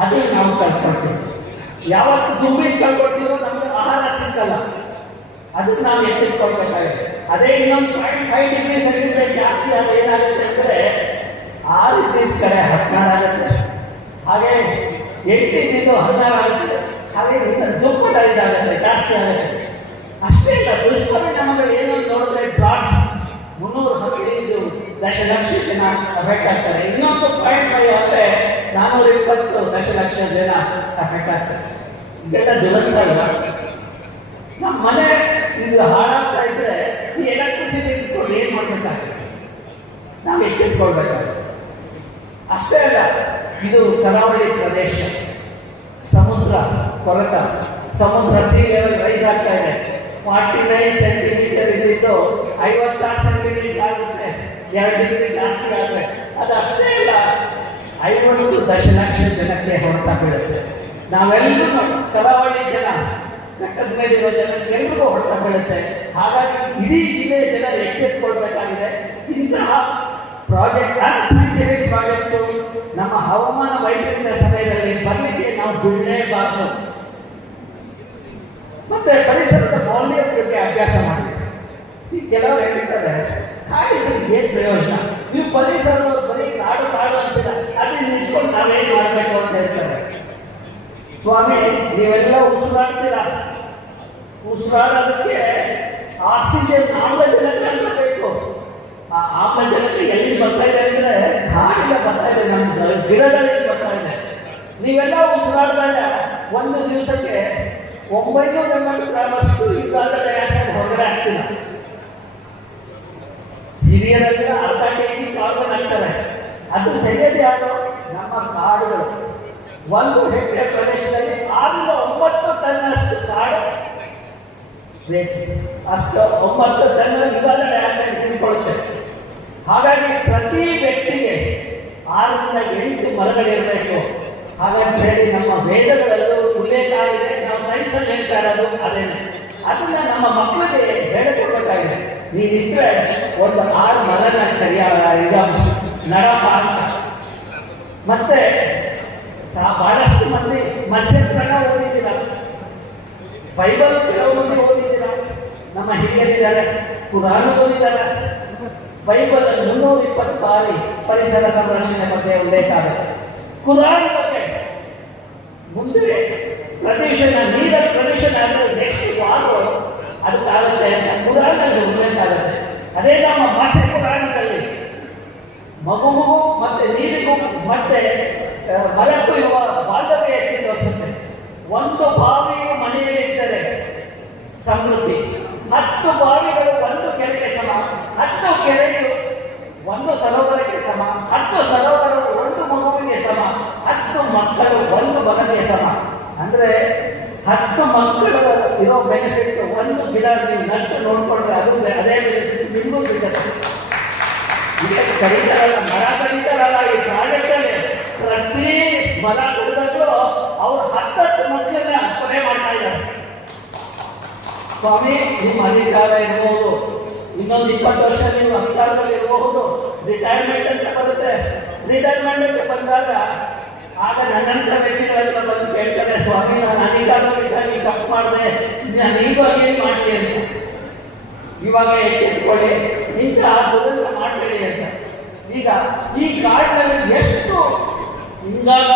ಅದು ನಾವು ಕಳ್ಕೊಳ್ತೀವಿ. ಯಾವತ್ತು ದುಂಬಿ ಕಳ್ಕೊಳ್ತೀವೋ ನಮಗೆ ಆಹಾರ ಸಿಕ್ಕಲ್ಲ, ಅದನ್ನ ನಾವು ಎಚ್ಚರಿಕೊಳ್ಬೇಕಾಗಿದೆ. ಅದೇ ಇನ್ನೊಂದು 0.5 ಡಿಗ್ರಿ ಸೆಂಟಿಗ್ರೇಡ್ ಜಾಸ್ತಿ ಆದ ಏನಾಗುತ್ತೆ ಅಂದರೆ 6 ಇದ್ದಿದ್ದ ಕಡೆ 16 ಆಗುತ್ತೆ, ಹಾಗೆ 8 ಇದ್ದಿದ್ದು 16 ಆಗುತ್ತೆ, ಹಾಗೆ ಇನ್ನು ದುಪ್ಪಟ ಇದಾಗುತ್ತೆ, ಜಾಸ್ತಿ ಆಗುತ್ತೆ. ಅಷ್ಟೇ ಇಲ್ಲ, ದುಷ್ಪರಿಣಾಮಗಳು ಏನು ನೋಡಿದ್ರೆ ಡ್ರಾಟ್ 315 ದಶಲಕ್ಷ ಜನ ಅಫೆಕ್ಟ್ ಆಗ್ತಾರೆ. ಇನ್ನೊಂದು 0.5 ಆದರೆ 420 ದಶಲಕ್ಷ ಜನ ಅಫೆಕ್ಟ್ ಆಗ್ತಾರೆ. ಇದೆಲ್ಲ ದುರಂತ ಇಲ್ಲ. ನಮ್ಮ ಮನೆ ಇದು ಹಾಳಾಗ್ತಾ ಇದ್ರೆ ಈ ಎಲೆಕ್ಟ್ರಿಸಿಟಿ ಇಟ್ಕೊಂಡು ಏನು ಮಾಡಬೇಕಾಗುತ್ತೆ? ನಾವು ಎಚ್ಚೆತ್ಕೊಳ್ಬೇಕಾಗುತ್ತೆ. ಅಷ್ಟೇ ಅಲ್ಲ, ಇದು ಕರಾವಳಿ ಪ್ರದೇಶ, ಸಮುದ್ರ ಕೊರೆತ, ಸಮುದ್ರ ಸಿ ಲೆವೆಲ್ ರೈಸ್ ಆಗ್ತಾ ಇದೆ. 49 ಸೆಂಟಿಮೀಟರ್ ಇದ್ದಿದ್ದು 56 ಸೆಂಟಿಮೀಟರ್ ಆಗುತ್ತೆ, 2 ಡಿಗ್ರಿ ಜಾಸ್ತಿ ಆದರೆ. ಅದು ಅಷ್ಟೇ ಅಲ್ಲ, 50 ದಶಲಕ್ಷ ಜನಕ್ಕೆ ಹೊಡೆತ ಬೀಳುತ್ತೆ. ನಾವೆಲ್ಲರೂ ಕರಾವಳಿ ಜನ, ಬೆಟ್ಟದ ಮೇಲಿರೋ ಜನಕ್ಕೆ ಎಲ್ರಿಗೂ ಹೊಡೆತ ಬೀಳುತ್ತೆ. ಹಾಗಾಗಿ ಇಡೀ ಜಿಲ್ಲೆಯ ಜನ ಎಚ್ಚೆತ್ತುಕೊಳ್ಬೇಕಾಗಿದೆ. ಇಂತಹ ಪ್ರಾಜೆಕ್ಟ್, ಸೈಂಟಿಫಿಕ್ ಪ್ರಾಜೆಕ್ಟು ನಮ್ಮ ಹವಾಮಾನ ವೈಪರೀತ್ಯ ಸಮಯದಲ್ಲಿ ಬರಲಿಕ್ಕೆ ನಾವು ಬಿಡಲೇಬಾರದು. ಮತ್ತೆ ಪರಿಸರದ ಮೌಲ್ಯದ ಬಗ್ಗೆ ಅಭ್ಯಾಸ ಮಾಡಿ. ಕೆಲವರು ಹೇಳ್ತಾರೆ, ಕಾಡಿದ್ರೆ ಏನು ಪ್ರಯೋಜನ? ನೀವು ಪರಿಸರದವ್ರು ಬರೀ ಕಾಡು ಕಾಡು ಅಂತೀರ, ಅದನ್ನ ನಿಂತ್ಕೊಂಡು ನಾವೇನು ಮಾಡಬೇಕು ಅಂತ ಹೇಳ್ತಾರೆ. ಸ್ವಾಮಿ, ನೀವೆಲ್ಲ ಉಸಿರಾಡ್ತೀರಾ, ಉಸಿರಾಡೋದಕ್ಕೆ ಆಕ್ಸಿಜನ್, ಆಮ್ಲಜನಕ ಅಂತ ಬೇಕು. ಆ ಆಮ್ಲಜನಕ ಎಲ್ಲಿ ಬರ್ತಾ ಇದೆ ಅಂದ್ರೆ ಕಾಡಿಂದ ಬರ್ತಾ ಇದೆ, ನಮ್ಮ ಗಿಡಗಳಿಗೆ ಬರ್ತಾ ಇದೆ. ನೀವೆಲ್ಲ ಉಸಿರಾಡಿದಾಗ ಒಂದು ದಿವಸಕ್ಕೆ 980 ಗ್ರಾಮಷ್ಟು ಇಂಗಾಲದ ಡೈಆಕ್ಸೈಡ್ ಹೊರಗಡೆ ಆಗ್ತಿಲ್ಲ. ಹಿರಿಯರೆಲ್ಲ ಅರ್ಧ ಕೆಜಿ ಕಾರ್ಬನ್ ಆಗ್ತಾರೆ. ಅದು ತೆಗೆಯೋದು ಯಾರು? ನಮ್ಮ ಕಾಡುಗಳು. 1 ಹೆಕ್ಟೇರ್ ಪ್ರದೇಶದಲ್ಲಿ 6ರಿಂದ 9 ಟನ್ನಷ್ಟು ಕಾಡು ಬೇಕು. ಅಷ್ಟು 9 ಟನ್ ಇಂಗಾಲದ ಡೈಆಕ್ಸೈಡ್ ಹೀರಿಕೊಳ್ಳುತ್ತೆ. ಹಾಗಾಗಿ ಪ್ರತಿ ವ್ಯಕ್ತಿಗೆ 6ರಿಂದ 8 ಮರಗಳಿರಬೇಕು. ಹಾಗಂತ ಹೇಳಿ ನಮ್ಮ ವೇದಗಳಲ್ಲೂ ಉಲ್ಲೇಖ ಆಗಿದೆ. ನಾವು ಸೈನ್ಸಲ್ಲಿ ಹೇಳ್ತಾ ಇರೋದು ಅದೇನೆ. ಅದನ್ನ ನಮ್ಮ ಮಕ್ಕಳಿಗೆ ಹೇಳಿಕೊಡ್ಬೇಕಾಗಿದೆ. ನೀವಿದ್ರೆ ಒಂದು 6 ಮರನ ನಡಪ ಅಂತ. ಮತ್ತೆ ಬಹಳಷ್ಟು ಮಂದಿ ಮತ್ಸ್ಯಪುರಾಣ ಓದಿದ್ದೀರ, ಬೈಬಲ್ ಕೆಲವು ಮಂದಿ ಓದಿದ್ದೀರ, ನಮ್ಮ ಹಿರಿಯರಿದ್ದಾರೆ, ಪುರಾಣ ಓದಿದ್ದಾರೆ. ಬೈಬಲ್ 320 ಬಾರಿ ಪರಿಸರ ಸಂರಕ್ಷಣೆ ಬಗ್ಗೆ ಉಲ್ಲೇಖ ಆಗುತ್ತೆ. ಕುರಾನ್ ಬಗ್ಗೆ ಮುಂದೆ ಪ್ರದೇಶನ ನೀರ ಪ್ರದೇಶನ ನೆಕ್ಸ್ಟ್ ವಾರು ಅದಕ್ಕಾಗುತ್ತೆ ಅಂತ ಕುರಾನಲ್ಲಿ ಉಲ್ಲೇಖ ಆಗುತ್ತೆ. ಅದೇ ನಮ್ಮ ಮಾಸೆ ಪುರಾಣದಲ್ಲಿ ಮಗುಗೂ ಮತ್ತೆ ನೀರಿಗೂ ಮತ್ತೆ ಮರಕ್ಕೂ ಇರುವ ಬಾಂಧವ್ಯ ಎತ್ತಿ ತೋರಿಸುತ್ತೆ. ಒಂದು ಬಾವಿಯು ಮನೆಯಲ್ಲಿದ್ದರೆ ಸಮೃದ್ಧಿ, 10 ಬಾವಿಗಳು ಒಂದು ಕೆರೆಗೆ ಸಮ, 10 ಕೆರೆಯು ಒಂದು ಸರೋವರಕ್ಕೆ ಸಮ, 10 ಸರೋವರವು ಒಂದು ಮಗುವಿಗೆ ಸಮ, 10 ಮಕ್ಕಳು ಒಂದು ಮಗನಿಗೆ ಸಮ. ಅಂದ್ರೆ 10 ಮಕ್ಕಳು ಇರೋ ಬೆನಿಫಿಟ್ ಒಂದು ಗಿಡ ನೀವು ನಟ್ಟು ನೋಡ್ಕೊಂಡ್ರೆ ಅದು ಅದೇ ಬೆನಿಫಿಟ್ ನಿಮಗೂ ಸಿಗುತ್ತೆ. ಇದಕ್ಕೆ ಕಡಿತಾರಲ್ಲ, ಮರ ಕಡಿತಾರಲ್ಲ, ಈ ಪ್ರಾಜೆಕ್ಟಲ್ಲಿ ಪ್ರತಿ ಮರ ಕಡಿದಾಗಲೂ ಅವ್ರು 10 ಮಕ್ಕಳನ್ನ ಕೊನೆ ಮಾಡ್ತಾ ಇದ್ದಾರೆ. ಸ್ವಾಮಿ, ನಿಮ್ಮ ಅಧಿಕಾರ ಇರಬಹುದು, ಇನ್ನೊಂದು 20 ವರ್ಷ ನೀವು ಅಧಿಕಾರದಲ್ಲಿ ಇರಬಹುದು, ರಿಟೈರ್ಮೆಂಟ್ ಅಂತ ಬರುತ್ತೆ. ರಿಟೈರ್ಮೆಂಟ್ ಅಂತ ಬಂದಾಗ ಆಗ ನನ್ನಂಥ ವ್ಯಕ್ತಿಗಳೆಲ್ಲ ಬಂದು ಕೇಳ್ತಾರೆ, ಸ್ವಾಮಿ ನಾನು ಅಧಿಕಾರದಲ್ಲಿದ್ದಾಗ ತಪ್ಪು ಮಾಡಿದೆ, ನಾನು ಇವಾಗ ಏನು ಮಾಡಲಿ ಅಂತ. ಇವಾಗ ಎಚ್ಚೆತ್ತುಕೊಳ್ಳಿ, ಇಂತಹ ದುರಂತ ಮಾಡಬೇಡಿ ಅಂತ. ಈಗ ಈ ಕಾಡಿನಲ್ಲಿ ಎಷ್ಟು ಹಿಂಗಾಗ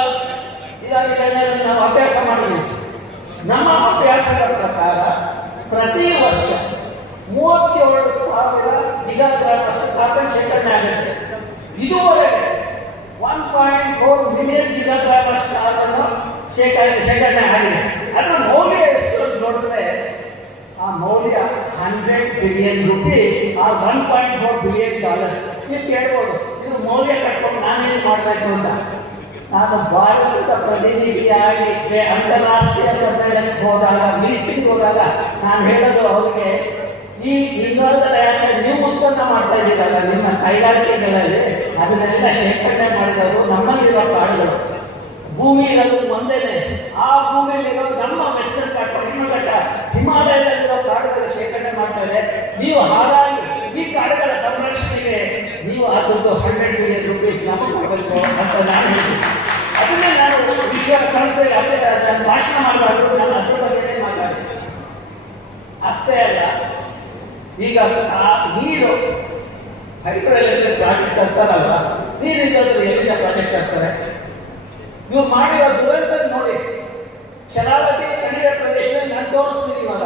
ಇದಾಗಿದೆ ಅನ್ನೋದನ್ನು ನಾವು ಅಭ್ಯಾಸ ಮಾಡಬೇಕು. ನಮ್ಮ ಅಭ್ಯಾಸದ ಪ್ರಕಾರ ಪ್ರತಿ ವರ್ಷ 37,000 ಗಿಗಾಗ್ರಾಮಷ್ಟು ಕಾರ್ಬನ್ ಶೇಖರಣೆ ಆಗುತ್ತೆ. ಇದುವರೆಗೆ 1.4 ಮಿಲಿಯನ್ ಗಿಗಾಗ್ರಾಮಷ್ಟು ಕಾರ್ಬನ್ ಶೇಖರಣೆ ಆಗಿದೆ. ಅದರ ಮೌಲ್ಯ ಎಷ್ಟು ಅಂತ ನೋಡಿದ್ರೆ ಆ ಮೌಲ್ಯ 100 ಬಿಲಿಯನ್ ರೂಪೀಸ್ ಆರ್ $1.4 ಬಿಲಿಯನ್. ನೀವು ಕೇಳ್ಬೋದು, ಇದು ಮೌಲ್ಯ ಕಟ್ಕೊಂಡು ನಾನೇನು ಮಾಡಬೇಕು ಅಂತ. ನಾನು ಭಾರತದ ಪ್ರತಿನಿಧಿಯಾಗಿ ಅಂತಾರಾಷ್ಟ್ರೀಯ ಸಮ್ಮೇಳನಕ್ಕೆ ಹೋದಾಗ, ಮೀಟಿಂಗ್ ಹೋದಾಗ ನಾನು ಹೇಳೋದು ಅವರಿಗೆ, ಈ ಇಂಗಾಲದ ಡೈಆಕ್ಸೈಡ್ ನೀವು ಉತ್ಪನ್ನ ಮಾಡ್ತಾ ಇದ್ದೀರಲ್ಲ ನಿಮ್ಮ ಕೈಗಾರಿಕೆಗಳಲ್ಲಿ, ಅದನ್ನೆಲ್ಲ ಶೇಖರಣೆ ಮಾಡಿರೋದು ನಮ್ಮಲ್ಲಿರೋ ಕಾಡುಗಳು. ಭೂಮಿ ಇರೋದು ಒಂದೇನೆ, ಆ ಭೂಮಿಯಲ್ಲಿರೋ ನಮ್ಮ ವೆಸ್ಟರ್ನ್ ಘಾಟ್, ಪಶ್ಚಿಮ ಘಟ್ಟ, ಹಿಮಾಲಯದಲ್ಲಿರೋ ಕಾಡುಗಳು ಶೇಖರಣೆ ಮಾಡ್ತಾರೆ. ನೀವು ಹಾಗಾಗಿ ಈ ಕಾಡುಗಳ ಸಂರಕ್ಷಣೆಗೆ ನೀವು ಅದೊಂದು 100 ಬಿಲಿಯನ್ ರೂಪೀಸ್ ನಮಗೆ ಕೊಡಬೇಕು ಅಂತ ನಾನು ಹೇಳ್ತೀನಿ. ಅದನ್ನೇ ನಾನು ವಿಶ್ವ ಸಂಸ್ಥೆಗೆ ನಾನು ಭಾಷಣ ಮಾಡಬಾರ್ದು, ನಾನು ಅದ್ರ ಬಗ್ಗೆನೇ ಮಾತಾಡ್ತೀನಿ. ಅಷ್ಟೇ ಅಲ್ಲ, ಈಗ ನೀರು ಹೈಡ್ರೋ ಎಲೆಕ್ಟ್ರಿಕ್ ಪ್ರಾಜೆಕ್ಟ್ ತರ್ತಾರಲ್ವ, ನೀರಿಲ್ಲದ್ರು ಎಲ್ಲಿಂದ ಪ್ರಾಜೆಕ್ಟ್ ತರ್ತಾರೆ? ಇವ್ರು ಮಾಡಿರೋ ದುರಂತ ನೋಡಿ. ಶರಾವತಿ ಕಣಿವೆ ಪ್ರದೇಶದಲ್ಲಿ ನಾನು ತೋರಿಸ್ತೀನಿ. ಇವಾಗ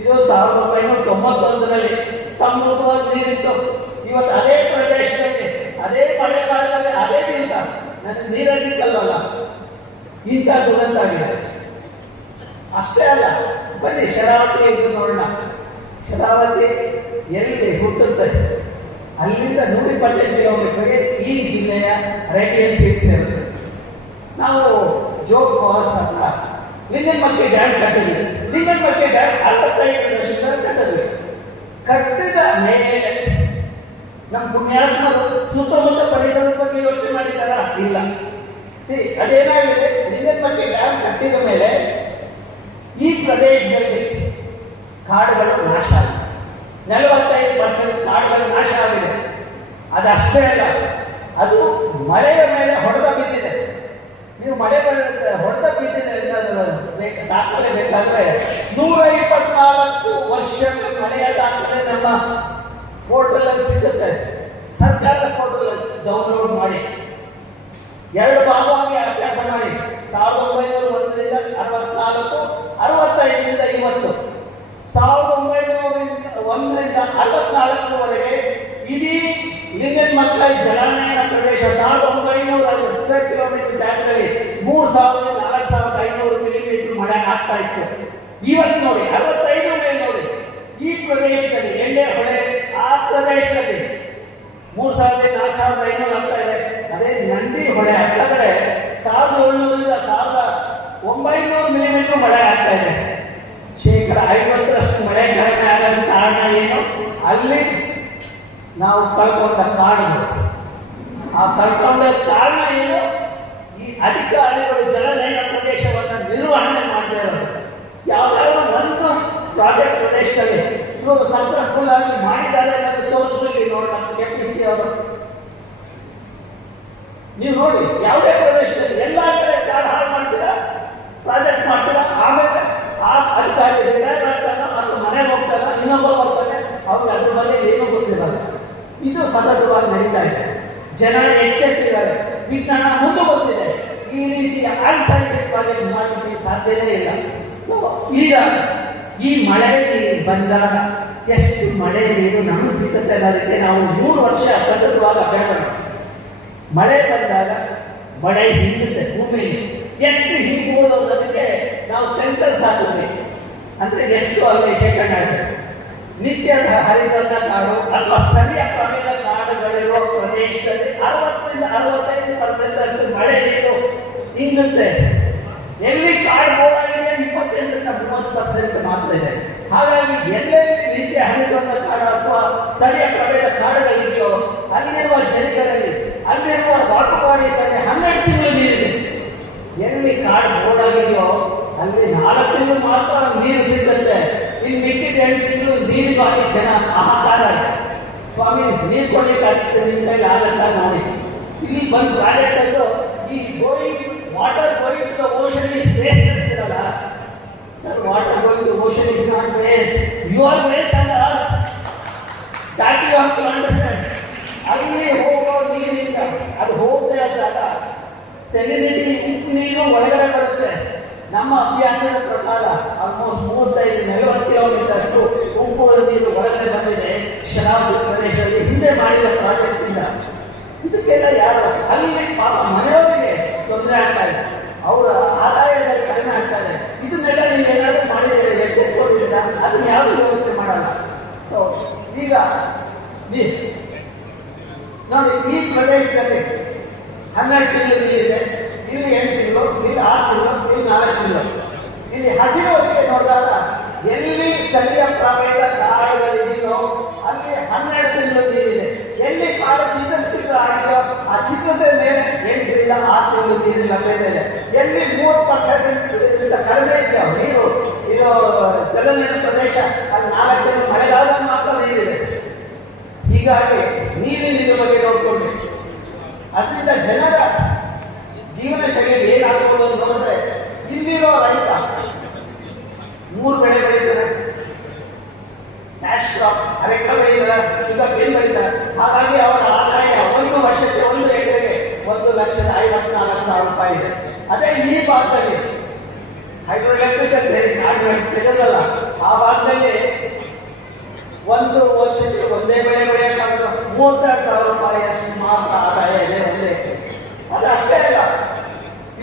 ಇದು 1991ರಲ್ಲಿ ಸಮೃದ್ಧವಾದ ನೀರಿತ್ತು. ಇವತ್ತು ಅದೇ ಪ್ರದೇಶದಲ್ಲಿ, ಅದೇ ಮಳೆಗಾಲದಲ್ಲಿ, ಅದೇ ದಿವಸ ನನಗೆ ನೀರೇ ಸಿಕ್ಕಲ್ವಲ್ಲ. ಇಂಥ ದುರಂತ ಆಗಿದೆ. ಅಷ್ಟೇ ಅಲ್ಲ, ಬನ್ನಿ ಶರಾವತಿ ಇದ್ದು ನೋಡೋಣ. ಶರಾವತಿ ಎಲ್ಲಿ ಹುಟ್ಟುತ್ತೆ ಅಲ್ಲಿಂದ 125 ಕಿಲೋಮೀಟರ್ಗೆ ಈ ಜಿಲ್ಲೆಯ ರೇಡಿಯಸ್ ಇರುತ್ತೆ. ನಾವು ಜೋಗ್ ಫಾಲ್ಸ್ ಹತ್ರ ಲಿಂಗನಮಕ್ಕಿ ಡ್ಯಾಮ್ ಕಟ್ಟಿದ್ವಿ. ಲಿಂಗನಮಕ್ಕಿ ಡ್ಯಾಮ್ 65 ವರ್ಷದ ಕಟ್ಟಿದ್ವಿ. ಕಟ್ಟಿದ ಮೇಲೆ ನಮ್ಮ ಪುಣ್ಯಾತ್ಮರು ಸುತ್ತಮುತ್ತ ಪರಿಸರದ ಬಗ್ಗೆ ಯೋಚನೆ ಮಾಡಿದಾರ? ಇಲ್ಲ. ಅದೇನಾಗಿದೆ, ಲಿಂಗನಮಕ್ಕಿ ಡ್ಯಾಮ್ ಕಟ್ಟಿದ ಮೇಲೆ ಈ ಪ್ರದೇಶದಲ್ಲಿ ಕಾಡುಗಳು ನಾಶ ಆಗಿದೆ. 45% ಕಾಡುಗಳು ನಾಶ ಆಗಿದೆ. ಅದಷ್ಟೇ ಅಲ್ಲ, ಅದು ಮಳೆಯ ಮೇಲೆ ಹೊಡೆದ ಬಿದ್ದಿದೆ. ನೀವು ಮಳೆ ಹೊಡೆದ ಬಿದ್ದಿದೆ ದಾಖಲೆ ಬೇಕಾದ್ರೆ 124 ವರ್ಷದ ಮಳೆಯ ದಾಖಲೆ ನಮ್ಮ ಪೋರ್ಟಲ್ ಸಿಗುತ್ತೆ. ಸರ್ಕಾರದ ಪೋರ್ಟಲ್ ಡೌನ್ಲೋಡ್ ಮಾಡಿ 2 ಭಾಗವಾಗಿ ಅಭ್ಯಾಸ ಮಾಡಿ. 1901ರಿಂದ 64, 65ರಿಂದ 20, 1901ರಿಂದ 64ವರೆಗೆ ಇಡೀ ಲಿಂಗನಮಕ್ಕಿ ಜಲಾನಯನ ಪ್ರದೇಶ 1900 ಸ್ಕ್ವೇರ್ ಕಿಲೋಮೀಟರ್ ಜಾಗದಲ್ಲಿ 3,000-4,500 ಮಿಲಿಮೀಟರ್ ಮಳೆ ಆಗ್ತಾ ಇತ್ತು. ಇವತ್ತು ನೋಡಿ 65 ಮೇಲೆ ನೋಡಿ, ಈ ಪ್ರದೇಶದಲ್ಲಿ ಎಣ್ಣೆ ಹೊಳೆ ಆ ಪ್ರದೇಶದಲ್ಲಿ 3,000-4,500 ಆಗ್ತಾ ಇದೆ. ಅದೇ ನಂದಿ ಹೊಳೆ ಆ ಕಡೆ 1,700ರಿಂದ 1,900 ಮಿಲಿಮೀಟರ್ ಮಳೆ ಆಗ್ತಾ ಇದೆ. 50% ಮಳೆ ಕಡಿಮೆ ಆಗೋದ ಕಾರಣ ಏನು? ಅಲ್ಲಿ ನಾವು ಕಳ್ಕೊಂಡ ಕಾಡುಗಳು. ಆ ಕಳ್ಕೊಂಡ ಕಾರಣ ಏನು? ಈ ಅಧಿಕಾರಿಗಳು ಜಲನಯನ ಪ್ರದೇಶವನ್ನು ನಿರ್ವಹಣೆ ಮಾಡದೇ ಇರೋದು. ಯಾವುದಾದ್ರೂ ಒಂದು ಪ್ರಾಜೆಕ್ಟ್ ಪ್ರದೇಶದಲ್ಲಿ ಇವರು ಸಕ್ಸಸ್ಫುಲ್ ಆಗಿ ಮಾಡಿದ್ದಾರೆ ಅನ್ನೋದು ತೋರಿಸ್ಬಿಟ್ಟು ನೋಡಿ ನಮ್ಮ KPC ಅವರು. ನೀವು ನೋಡಿ, ಯಾವುದೇ ಪ್ರದೇಶದಲ್ಲಿ ಎಲ್ಲ ಕಡೆ ಕಾಡು ಹಾಳು ಮಾಡ್ತೀರಾ, ಪ್ರಾಜೆಕ್ಟ್ ಮಾಡ್ತೀರಾ, ಆಮೇಲೆ ಆ ಅಧಿಕಾರಿ ರಿಟೈರ್ ಆಗ್ತಾನ ಅಥವಾ ಮನೆಗೆ ಹೋಗ್ತಾನ, ಇನ್ನೊಬ್ಬ ಬರ್ತಾನೆ, ಅವ್ರಿಗೆ ಅದ್ರ ಬಗ್ಗೆ ಏನೂ ಗೊತ್ತಿರಲ್ಲ. ಇದು ಸತತವಾಗಿ ನಡೀತಾ ಇದೆ. ಜನ ಎಚ್ಚೆತ್ತಿದ್ದಾರೆ, ವಿಜ್ಞಾನ ಮುಂದೆ ಬಂದಿದೆ. ಈ ರೀತಿಯ ಅನ್ಸೈಂಟಿಫಿಕ್ ಪ್ರಾಜೆಕ್ಟ್ ಮಾಡಲಿಕ್ಕೆ ಸಾಧ್ಯನೇ ಇಲ್ಲ. ಈಗ ಈ ಮಳೆ ನೀರು ಬಂದಾಗ ಎಷ್ಟು ಮಳೆ ನೀರು ನಮಗೆ ಸಿಗುತ್ತೆ ಅನ್ನೋದಕ್ಕೆ ನಾವು 3 ವರ್ಷ ಸತತವಾಗಿ ಅಭ್ಯಾಸ ಮಾಡಿ. ಮಳೆ ಬಂದಾಗ ಮಳೆ ಹಿಂಡುತ್ತೆ ಭೂಮಿಯಲ್ಲಿ. ಎಷ್ಟು ಹಿಂಡ್ಬೋದು ಅನ್ನೋದಕ್ಕೆ ನಾವು ಸೆನ್ಸರ್ಸ್ ಹಾಕಿದ್ವಿ. ಅಂದರೆ ಎಷ್ಟು ಅಲ್ಲಿ ಶೇಖರಣೆ ಆಗುತ್ತೆ. ನಿತ್ಯದ ಹರಿವರ್ಣ ಕಾಡು ಅಥವಾ ಸ್ಥಳೀಯ ಪ್ರಭೇದ ಕಾಡುಗಳಿರುವ ಪ್ರದೇಶದಲ್ಲಿ 60-65% ಮಳೆ ನೀರು ಹಿಂಗುತ್ತೆ. ಎಲ್ಲಿ ಕಾಡು ಬೋಳಾಗಿದೆ 28-30% ಮಾತ್ರ ಇದೆ. ಹಾಗಾಗಿ ಎಲ್ಲೆಲ್ಲಿ ನಿತ್ಯ ಹರಿವರ್ಣ ಕಾಡು ಅಥವಾ ಸ್ಥಳೀಯ ಪ್ರಭೇದ ಕಾಡುಗಳಿದೆಯೋ ಅಲ್ಲಿರುವ ಜನಿಗಳಲ್ಲಿ, ಅಲ್ಲಿರುವ ವಾಟರ್ ಬಾಡೀಸ್ ಅಲ್ಲಿ 12 ತಿಂಗಳು ನೀರಿದೆ. ಎಲ್ಲಿ ಕಾಡು ಬೋಳಾಗಿದೆಯೋ ಅಲ್ಲಿ 4 ತಿಂಗಳು ಮಾತ್ರ ನೀರು ಸಿಗುತ್ತೆ. ಇನ್ನು ಮಿಕ್ಕಿದ 8 ತಿಂಗಳು ನೀರಿಗಾಗಿ ಜನ ಹಾಹಾಕಾರ. ಸ್ವಾಮಿ ನೀರು ಕೊಡ್ಲಿಕ್ಕೆ ಆಗಿತ್ತು, ನಿಮ್ಮ ಕೈಲಿ ಆಗತ್ತಾ ನೋಡಿ. ಇಲ್ಲಿ ಬಂದು ಪ್ರಾಜೆಕ್ಟ್ ಅಲ್ಲೂ ಈ water going to the ocean is waste ಅಂತಿರಲ್ಲ. Sir, water going to ocean is not waste, you are waste on the earth. That you have to understand. ಅಲ್ಲಿ ಹೋಗೋ ನೀರಿಂದ ಅದು ಹೋಗದೆ ಆದಾಗ ಸೆಲಿನಿಟಿ ನೀರು ಒಳಗಡೆ ಬರುತ್ತೆ. ನಮ್ಮ ಅಭ್ಯಾಸದ ಪ್ರಕಾರ ಆಲ್ಮೋಸ್ಟ್ 35-40 ಕಿಲೋಮೀಟರ್ ಅಷ್ಟು ಉಪ್ಪು ನೀರು ಒಳಗಡೆ ಬಂದಿದೆ ಶರಾವತಿ ಪ್ರದೇಶದಲ್ಲಿ ಹಿಂದೆ ಮಾಡಿದ ಪ್ರಾಜೆಕ್ಟ್ ಇಂದ. ಇದಕ್ಕೆಲ್ಲ ಯಾರು ಅಲ್ಲಿ ಪಾಪ ಮನೆಯವರಿಗೆ ತೊಂದರೆ ಆಗ್ತಾ ಇದೆ, ಅವರ ಆದಾಯದಲ್ಲಿ ಕಡಿಮೆ ಆಗ್ತಾ ಇದೆ. ಇದನ್ನೆಲ್ಲ ನೀವೇನಾದ್ರೂ ಮಾಡಿದ್ದೀರಾ, ಎಚ್ಚೆತ್ಕೊಂಡಿದ್ದೀರಾ? ಅದನ್ನ ಯಾವುದು ಯೋಚನೆ ಮಾಡಲ್ಲ. ಈಗ ನೋಡಿ, ಈ ಪ್ರದೇಶದಲ್ಲಿ 12 ತಿಂಗಳು ನೀರಿದೆ, ಇಲ್ಲಿ 8 ತಿಂಗಳು, ಇಲ್ಲಿ 6 ತಿಂಗಳು, ಇಲ್ಲಿ 4 ತಿಂಗಳು. ಇಲ್ಲಿ ಹಸಿರು ಹೊತ್ತಿಗೆ ನೋಡಿದಾಗ ಎಲ್ಲಿ ಸ್ಥಳೀಯ ಪ್ರಭೇದ ಕಾಡುಗಳಿದೆಯೋ ಅಲ್ಲಿ 12 ತಿಂಗಳು ನೀರಿದೆ. ಎಲ್ಲಿ ಕಾಡು ಚಿಕ್ಕ ಆಗಿದೆಯೋ ಆ ಚಿಕ್ಕದ ಮೇಲೆ 8-6 ತಿಂಗಳು ನೀರಿನ ಲಭ್ಯತೆ ಇದೆ. ಎಲ್ಲಿ 30% ಕಡಿಮೆ ಇದೆಯೋ ನೀರು, ಇದು ಜಲನಯನ ಪ್ರದೇಶ, ಅಲ್ಲಿ 4 ತಿಂಗಳು ಮಳೆಗಾಲದಲ್ಲಿ ಮಾತ್ರ ನೀರಿದೆ. ಹೀಗಾಗಿ ನೀರಿನ ಬಗ್ಗೆ ನೋಡ್ಕೊಂಡು ಅದರಿಂದ ಜನರ ಜೀವನ ಶೈಲಿ ಏನಾಗ್ಬೋದು ಅಂತ ನೋಡಿದ್ರೆ, ಇಲ್ಲಿರೋ ರೈತ 3 ಬೆಳೆ ಬೆಳೀತಾರೆ. ಕ್ಯಾಶ್ ಕ್ರಾಪ್, ಅರೆಕ ಬೆಳೀತಾರೆ, ಶುಗರ್ ಕೇನ್ ಬೆಳೀತಾರೆ. ಹಾಗಾಗಿ ಅವರ ಆದಾಯ 1 ವರ್ಷಕ್ಕೆ 1 ಎಕರೆಗೆ 1,54,000 ರೂಪಾಯಿ ಇದೆ. ಅದೇ ಈ ಭಾಗದಲ್ಲಿ ಹೈಡ್ರೋ ಎಲೆಕ್ಟ್ರಿಕ್ ಅಂತ ಹೇಳಿ ಕಾಡು ತೆಗೆದ್ರಲ್ಲ, ಆ ಭಾಗದಲ್ಲಿ 1 ವರ್ಷಕ್ಕೆ ಒಂದೇ ಬೆಳೆ ಬೆಳೆಯೋಕ್ಕಾಗಲ್ಲ, 32,000 ರೂಪಾಯಿ ಅಷ್ಟು ಮಾತ್ರ ಆದಾಯ ಇದೆ ಒಂದೇ. ಅದಷ್ಟೇ ಅಲ್ಲ,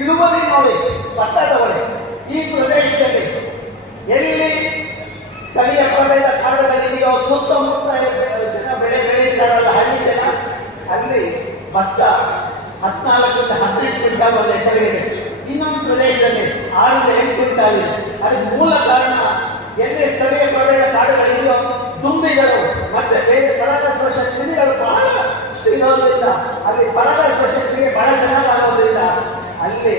ಇಳುವರಿ ನೋಡಿ, ಭತ್ತ ತಗೊಳ್ಳಿ. ಈ ಪ್ರದೇಶದಲ್ಲಿ ಎಲ್ಲಿ ಸ್ಥಳೀಯ ಪ್ರಭೇದ ಕಾಡುಗಳಿದೆಯೋ, ಸುತ್ತಮುತ್ತ ಜನ ಬೆಳೆ ಬೆಳೀತಾರಲ್ಲ ಹಳ್ಳಿ ಜನ, ಅಲ್ಲಿ ಭತ್ತ 14 18 ಕ್ವಿಂಟಾಲ್ ಒಂದು ಎಕರೆಗೆ, ಇನ್ನೊಂದು ಪ್ರದೇಶದಲ್ಲಿ 6 8 ಕ್ವಿಂಟಾಲ್ ಇದೆ. ಅದಕ್ಕೆ ಮೂಲ ಕಾರಣ ಎಲ್ಲಿ ಸ್ಥಳೀಯ ಪ್ರಭೇದ ಕಾಡುಗಳಿದೆಯೋ ದುಂಬಿಗಳು ಮತ್ತೆ ಬೇರೆ ಪರಾಗಸ್ಪರ್ಶ ಕ್ರಿಮಿಗಳು ಬಹಳ ಇಷ್ಟು ಇರೋದ್ರಿಂದ, ಅಲ್ಲಿ ಪರಾಗಸ್ಪರ್ಶ ಕ್ರಿಯೆ ಬಹಳ ಚೆನ್ನಾಗಿ ಆಗೋದ್ರಿಂದ ಅಲ್ಲಿ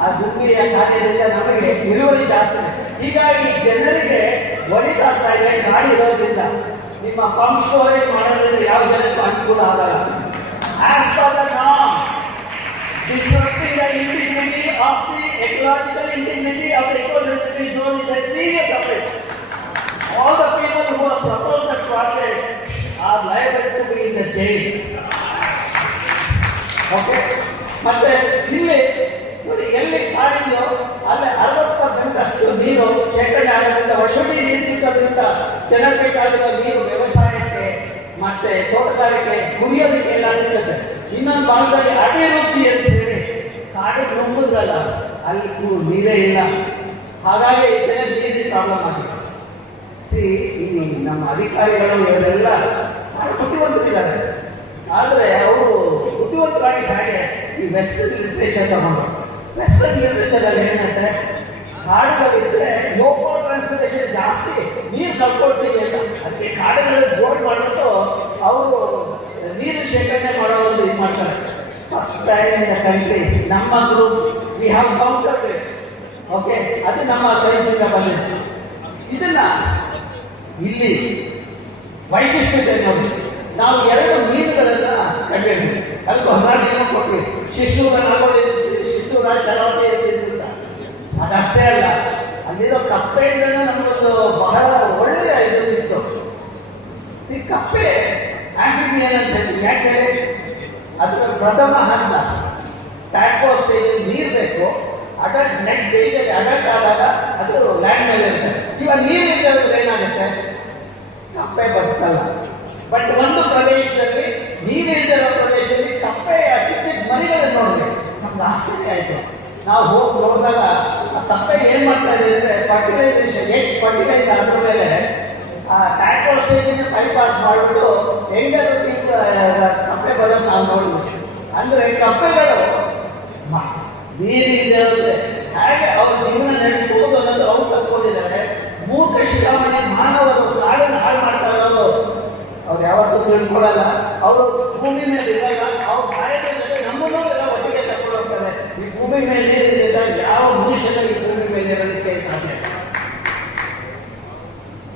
ಆ ದುಂಬಿಯ ಕಾರ್ಯದಿಂದ ನಮಗೆ ಇಳುವರಿ ಜಾಸ್ತಿ. ಹೀಗಾಗಿ ಜನರಿಗೆ ಒಳಿತಾಗ್ತಾ ಇದೆ ಕಾಡಿರೋದ್ರಿಂದ. ನಿಮ್ಮ ಪಂಪ್ ಸ್ಟೋರೇಜ್ ಮಾಡೋದ್ರಿಂದ ಯಾವ ಜನಕ್ಕೂ ಅನುಕೂಲ ಆಗಲ್ಲ. As per the norm, disrupting the integrity of the ecological integrity of the eco-sensitive zone is a serious offense. All the people who have proposed that project are liable to be in the jail. Okay? ಮತ್ತೆ ಇಲ್ಲಿ ನೋಡಿ, ಎಲ್ಲಿ ಕಾಡಿದೆಯೋ ಅಲ್ಲಿ 60% ಅಷ್ಟು ನೀರು ಶೇಖರಣೆ ಆಗೋದ್ರಿಂದ, ವರ್ಷವಿಡೀ ನೀರು ಸಿಕ್ಕೋದ್ರಿಂದ ಜನಕ್ಕೆ ಬೇಕಾಗಿರೋ ನೀರು ವ್ಯವಸಾಯಕ್ಕೆ ಮತ್ತೆ ತೋಟಗಾರಿಕೆ ಕುಡಿಯೋದಕ್ಕೆ ಎಲ್ಲ ಸಿಗುತ್ತೆ. ಇನ್ನೊಂದು ಭಾಗದಲ್ಲಿ ಅಭಿವೃದ್ಧಿ ಅಂತ ಹೇಳಿ ಕಾಡಿಗೆ ನುಂಗುದ್ರಲ್ಲ, ಅಲ್ಲಿ ನೀರೇ ಇಲ್ಲ. ಹಾಗಾಗಿ ಜನಕ್ಕೆ ನೀರಿನ ಪ್ರಾಬ್ಲಮ್ ಆಗಿದೆ. ಈ ನಮ್ಮ ಅಧಿಕಾರಿಗಳು ಇವರೆಲ್ಲ ಬಹಳ ಬುದ್ಧಿವಂತರಿದ್ದಾರೆ. ಆದರೆ ಅವರು ಬುದ್ಧಿವಂತರಾಗಿ ಹಾಗೆ ಈ ವೆಸ್ಟರ್ನ್ ಲಿಟ್ರೇಚರ್ ತಗೊಂಡು, ವೆಸ್ಟರ್ನ್ ಲಿಟ್ರೇಚರ್ ಅಲ್ಲಿ ಏನಂತೆ, ಕಾಡುಗಳಿದ್ರೆ ಲೋಕೋ ಟ್ರಾನ್ಸ್ಪಿರೇಷನ್ ಜಾಸ್ತಿ, ನೀರು ಕಳ್ಕೊಳ್ತೀವಿ ಅಂತ. ಅದಕ್ಕೆ ಕಾಡುಗಳಿಗೆ ಬೋರ್ಡ್ ಮಾಡಿಬಿಟ್ಟು ಅವರು ನೀರು ಶೇಖರಣೆ ಮಾಡೋ ಒಂದು ಇದು ಮಾಡ್ತಾರೆ. First time in the country ನಮ್ಮ group we have countered it. Okay, ಅದು ನಮ್ಮ ಸೈನ್ಸಿಂದ ಬಂದಿದೆ. ಇದನ್ನ ಇಲ್ಲಿ ವೈಶಿಷ್ಟ್ಯತೆ ನೋಡಿ, ನಾವು 2 ಮೀನುಗಳನ್ನ ಕಂಡಿದ್ದೀವಿ. ಅಲ್ಲಿ ಹೊಸ ನೀರು ಕೊಟ್ವಿ, ಶಿಶೂರ ಶಿಶೂರ ಶರಾವತಿ ಅಂತ. ಅದಷ್ಟೇ ಅಲ್ಲ, ಅಲ್ಲಿರೋ ಕಪ್ಪೆಯಿಂದ ನಮಗೊಂದು ಬಹಳ ಒಳ್ಳೆಯ ಇದು ಸಿಕ್ತು. ಕಪ್ಪೆ ಆಂಫಿಬಿಯನ್ ಅಂತ ಹೇಳಿ. ಯಾಕೆ ಹೇಳಿ, ಅದರ ಪ್ರಥಮ ಹಂತ ಟ್ಯಾಡ್ಪೋ ಸ್ಟೇಜ್ ನೀರು ಬೇಕು. ಅಡಲ್ಟ್ ನೆಕ್ಸ್ಟ್ ಸ್ಟೇಜಲ್ಲಿ ಅಡಲ್ಟ್ ಆದಾಗ ಅದು ಲ್ಯಾಂಡ್ ಮೇಲೆ ಇರುತ್ತೆ. ಇವಾಗ ನೀರಿಲ್ಲದೆ ಹೋದ್ರೆ ಏನಾಗುತ್ತೆ, ಕಪ್ಪೆ ಬದುಕಲ್ಲ. ಬಟ್ ಒಂದು ಪ್ರದೇಶದಲ್ಲಿ, ನೀರಿಲ್ಲದಿರೋ ಪ್ರದೇಶದಲ್ಲಿ ಕಪ್ಪೆಯ ಚಿಕ್ಕ ಚಿಕ್ಕ ಮರಿಗಳನ್ನು ನೋಡ್ಬೇಕು. ನಮ್ಗೆ ಆಶ್ಚರ್ಯ ಆಯಿತು. ನಾವು ಹೋಗಿ ನೋಡಿದಾಗ ಆ ಕಪ್ಪೆ ಏನು ಮಾಡ್ತಾ ಇದೆ ಅಂದರೆ, ಫರ್ಟಿಲೈಸ್ ಆದ್ರ ಮೇಲೆ ಆ ಟ್ಯಾಕ್ಟೋ ಸ್ಟೇಜನ್ನು ಬೈಪಾಸ್ ಮಾಡಿಬಿಟ್ಟು ಹೆಂಗಾದ್ರು ಕಪ್ಪೆ ಬರೋದು ನಾವು ನೋಡಿದ್ವಿ. ಅಂದರೆ ಕಪ್ಪೆಗಳು ನೀರಿಲ್ಲದೆ ಹೇಗೆ ಅವ್ರ ಜೀವನ ನಡೆಸಬಹುದು ಅನ್ನೋದು ಅವ್ರು ಕಲ್ತ್ಕೊಂಡಿದ್ದಾರೆ. ಮೂರ್ಖ ಶಿಖಾಮಣಿ ಮಾನವರು ಕಾಡನ್ನು ಹಾಳು ಮಾಡ್ತಾ ಇರೋದು ಅವ್ರು ಯಾವತ್ತೂ ತಿಳ್ಕೊಳ್ಳಲ್ಲ. ಅವರು ಭೂಮಿ ಮೇಲೆ ಇರಲ್ಲ, ಅವ್ರು ಸಾಯದ ಜೊತೆ ನಮ್ಮನ್ನೂ ಎಲ್ಲ ಒಟ್ಟಿಗೆ ತಗೊಂಡು ಹೋಗ್ತಾರೆ. ಈ ಭೂಮಿ ಮೇಲೆ ನೀರಿಲ್ಲ, ಯಾವ ಮನುಷ್ಯನ ಈ ಭೂಮಿ ಮೇಲೆ ಇರೋದಕ್ಕೆ ಸಾಧ್ಯ.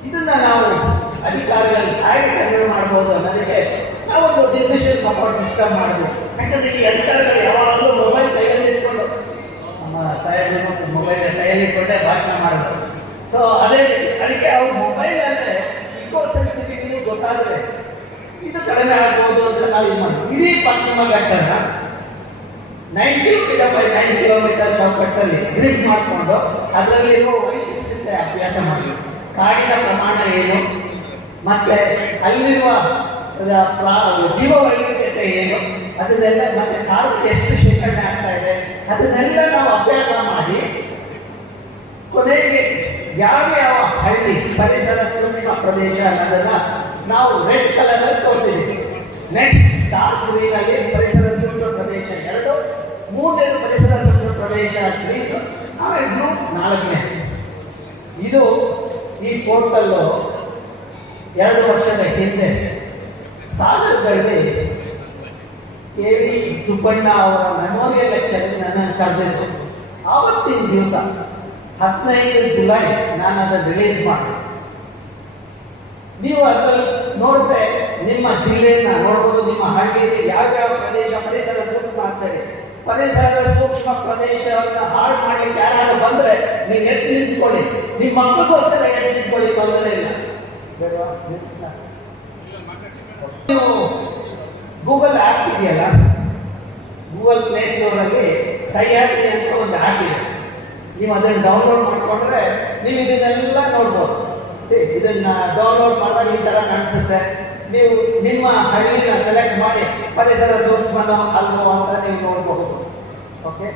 ಇದನ್ನ ನಾವು ಅಧಿಕಾರಿಗಳು ಹೇಗೆ ಕಂಟ್ರೋಲ್ ಮಾಡ್ಬೋದು ಅನ್ನೋದಕ್ಕೆ ನಾವೊಂದು ಡಿಸಿಷನ್ ಸಪೋರ್ಟ್ ಸಿಸ್ಟಮ್ ಮಾಡಬೇಕು. ಯಾಕಂದ್ರೆ ಈ ಅಧಿಕಾರಿಗಳು ಯಾವಾಗಲೂ ಮೊಬೈಲ್ ಕೈಯಲ್ಲಿ ಇಟ್ಕೊಂಡು, ನಮ್ಮ ಸಾಹೇಬರು ಮೊಬೈಲ್ ಕೈಯಲ್ಲಿ ಇಟ್ಕೊಂಡೇ ಭಾಷಣ ಮಾಡೋದು. ಸೊ ಅದೇ ರೀತಿ ಅದಕ್ಕೆ ಅವ್ರ ಮೊಬೈಲ್ ಅಂದರೆ ಇಕೋ ಸೆನ್ಸಿಟಿವಿಟಿ ಗೊತ್ತಾದರೆ ಇದು ಕಡಿಮೆ ಆಗ್ಬೋದು ಅಂತ ನಾವು ಇದು ಮಾಡ್ತೀವಿ. ಇಡೀ ಪಶ್ಚಿಮ ಘಟ್ಟನ 90 by 9 ಕಿಲೋಮೀಟರ್ ಚೌಕಟ್ಟಲ್ಲಿ ಗ್ರಿಡ್ ಮಾಡಿಕೊಂಡು ಅದರಲ್ಲಿರುವ ವೈಶಿಷ್ಟ್ಯತೆ ಅಭ್ಯಾಸ ಮಾಡಿ, ಕಾಡಿನ ಪ್ರಮಾಣ ಏನು, ಮತ್ತೆ ಅಲ್ಲಿರುವ ಜೀವ ವೈವಿಧ್ಯತೆ ಏನು, ಅದನ್ನೆಲ್ಲ, ಮತ್ತೆ ಕಾಡು ಎಷ್ಟು ಶೇಖರಣೆ ಆಗ್ತಾ ಇದೆ, ಅದನ್ನೆಲ್ಲ ನಾವು ಅಭ್ಯಾಸ ಮಾಡಿ ಕೊನೆಗೆ ಯಾವ ಹಳ್ಳಿ ಪರಿಸರ ಸೂಕ್ಷ್ಮ ಪ್ರದೇಶ ಅನ್ನೋದನ್ನ ನಾವು ರೆಡ್ ಕಲರ್ ಅಲ್ಲಿ ತೋರಿಸಿದ್ದೀವಿ. ನೆಕ್ಸ್ಟ್ ಡಾರ್ಕ್ ಗ್ರೀನ್ ಅಲ್ಲಿ ಪರಿಸರ ಸೂಕ್ಷ್ಮ ಪ್ರದೇಶ 2, 3 ಪರಿಸರ ಸೂಕ್ಷ್ಮ ಪ್ರದೇಶ ಗ್ರೀನ್, ಆಮೇಲೆ ಬ್ಲೂ 4ನೇ. ಇದು ಈ ಪೋರ್ಟಲ್ಲು 2 ವರ್ಷದ ಹಿಂದೆ ಸಾಗರದಲ್ಲಿ KV ಸುಬ್ಬಣ್ಣ ಅವರ ಮೆಮೋರಿಯಲ್ ಲೆಕ್ಚರ್ಗೆ ನನ್ನನ್ನು ಕರೆದಿದ್ದು. ಆವತ್ತಿನ ದಿವಸ 15 ಜುಲೈ ನಾನು ಅದನ್ನು ರಿಲೀಸ್ ಮಾಡಿದೆ. ನೀವು ಅದರಲ್ಲಿ ನೋಡಿದ್ರೆ ನಿಮ್ಮ ಜಿಲ್ಲೆಯನ್ನ ನೋಡ್ಬೋದು, ನಿಮ್ಮ ಹಳ್ಳಿಯಲ್ಲಿ ಯಾವ್ಯಾವ ಪ್ರದೇಶ ಪರಿಸರ ಸೂಕ್ಷ್ಮ ಆಗ್ತದೆ. ಪರಿಸರ ಸೂಕ್ಷ್ಮ ಪ್ರದೇಶವನ್ನು ಹಾಳು ಮಾಡ್ಲಿಕ್ಕೆ ಯಾರು ಬಂದ್ರೆ ನೀವು ಎದ್ದು ನಿಂತ್ಕೊಳ್ಳಿ, ನಿಮ್ಮ ಮಕ್ಕಳಿಗೋಸ್ಕರ ಎದ್ದು ನಿಂತ್ಕೊಳ್ಳಿ, ತೊಂದರೆ ಇಲ್ಲ. ನೀವು ಗೂಗಲ್ ಆ್ಯಪ್ ಇದೆಯಲ್ಲ, ಗೂಗಲ್ ಪ್ಲೇ ಸ್ಟೋರಲ್ಲಿ ಸಹ್ಯಾದ್ರಿ ಅಂತ ಒಂದು ಆ್ಯಪ್ ಇದೆ. ನೀವು ಅದನ್ನು ಡೌನ್ಲೋಡ್ ಮಾಡಿಕೊಂಡ್ರೆ ನೀವು ಇದನ್ನೆಲ್ಲ ನೋಡ್ಬೋದು. ಇದನ್ನ ಡೌನ್ಲೋಡ್ ಮಾಡಿದಾಗ ಈ ಥರ ಕಾಣಿಸುತ್ತೆ. ನೀವು ನಿಮ್ಮ ಹಳ್ಳಿನ ಸೆಲೆಕ್ಟ್ ಮಾಡಿ ಪರಿಸರ ಸೂಕ್ಷ್ಮನೋ ಅಲ್ವೋ ಅಂತ ನೀವು ನೋಡಬಹುದು. ಓಕೆ,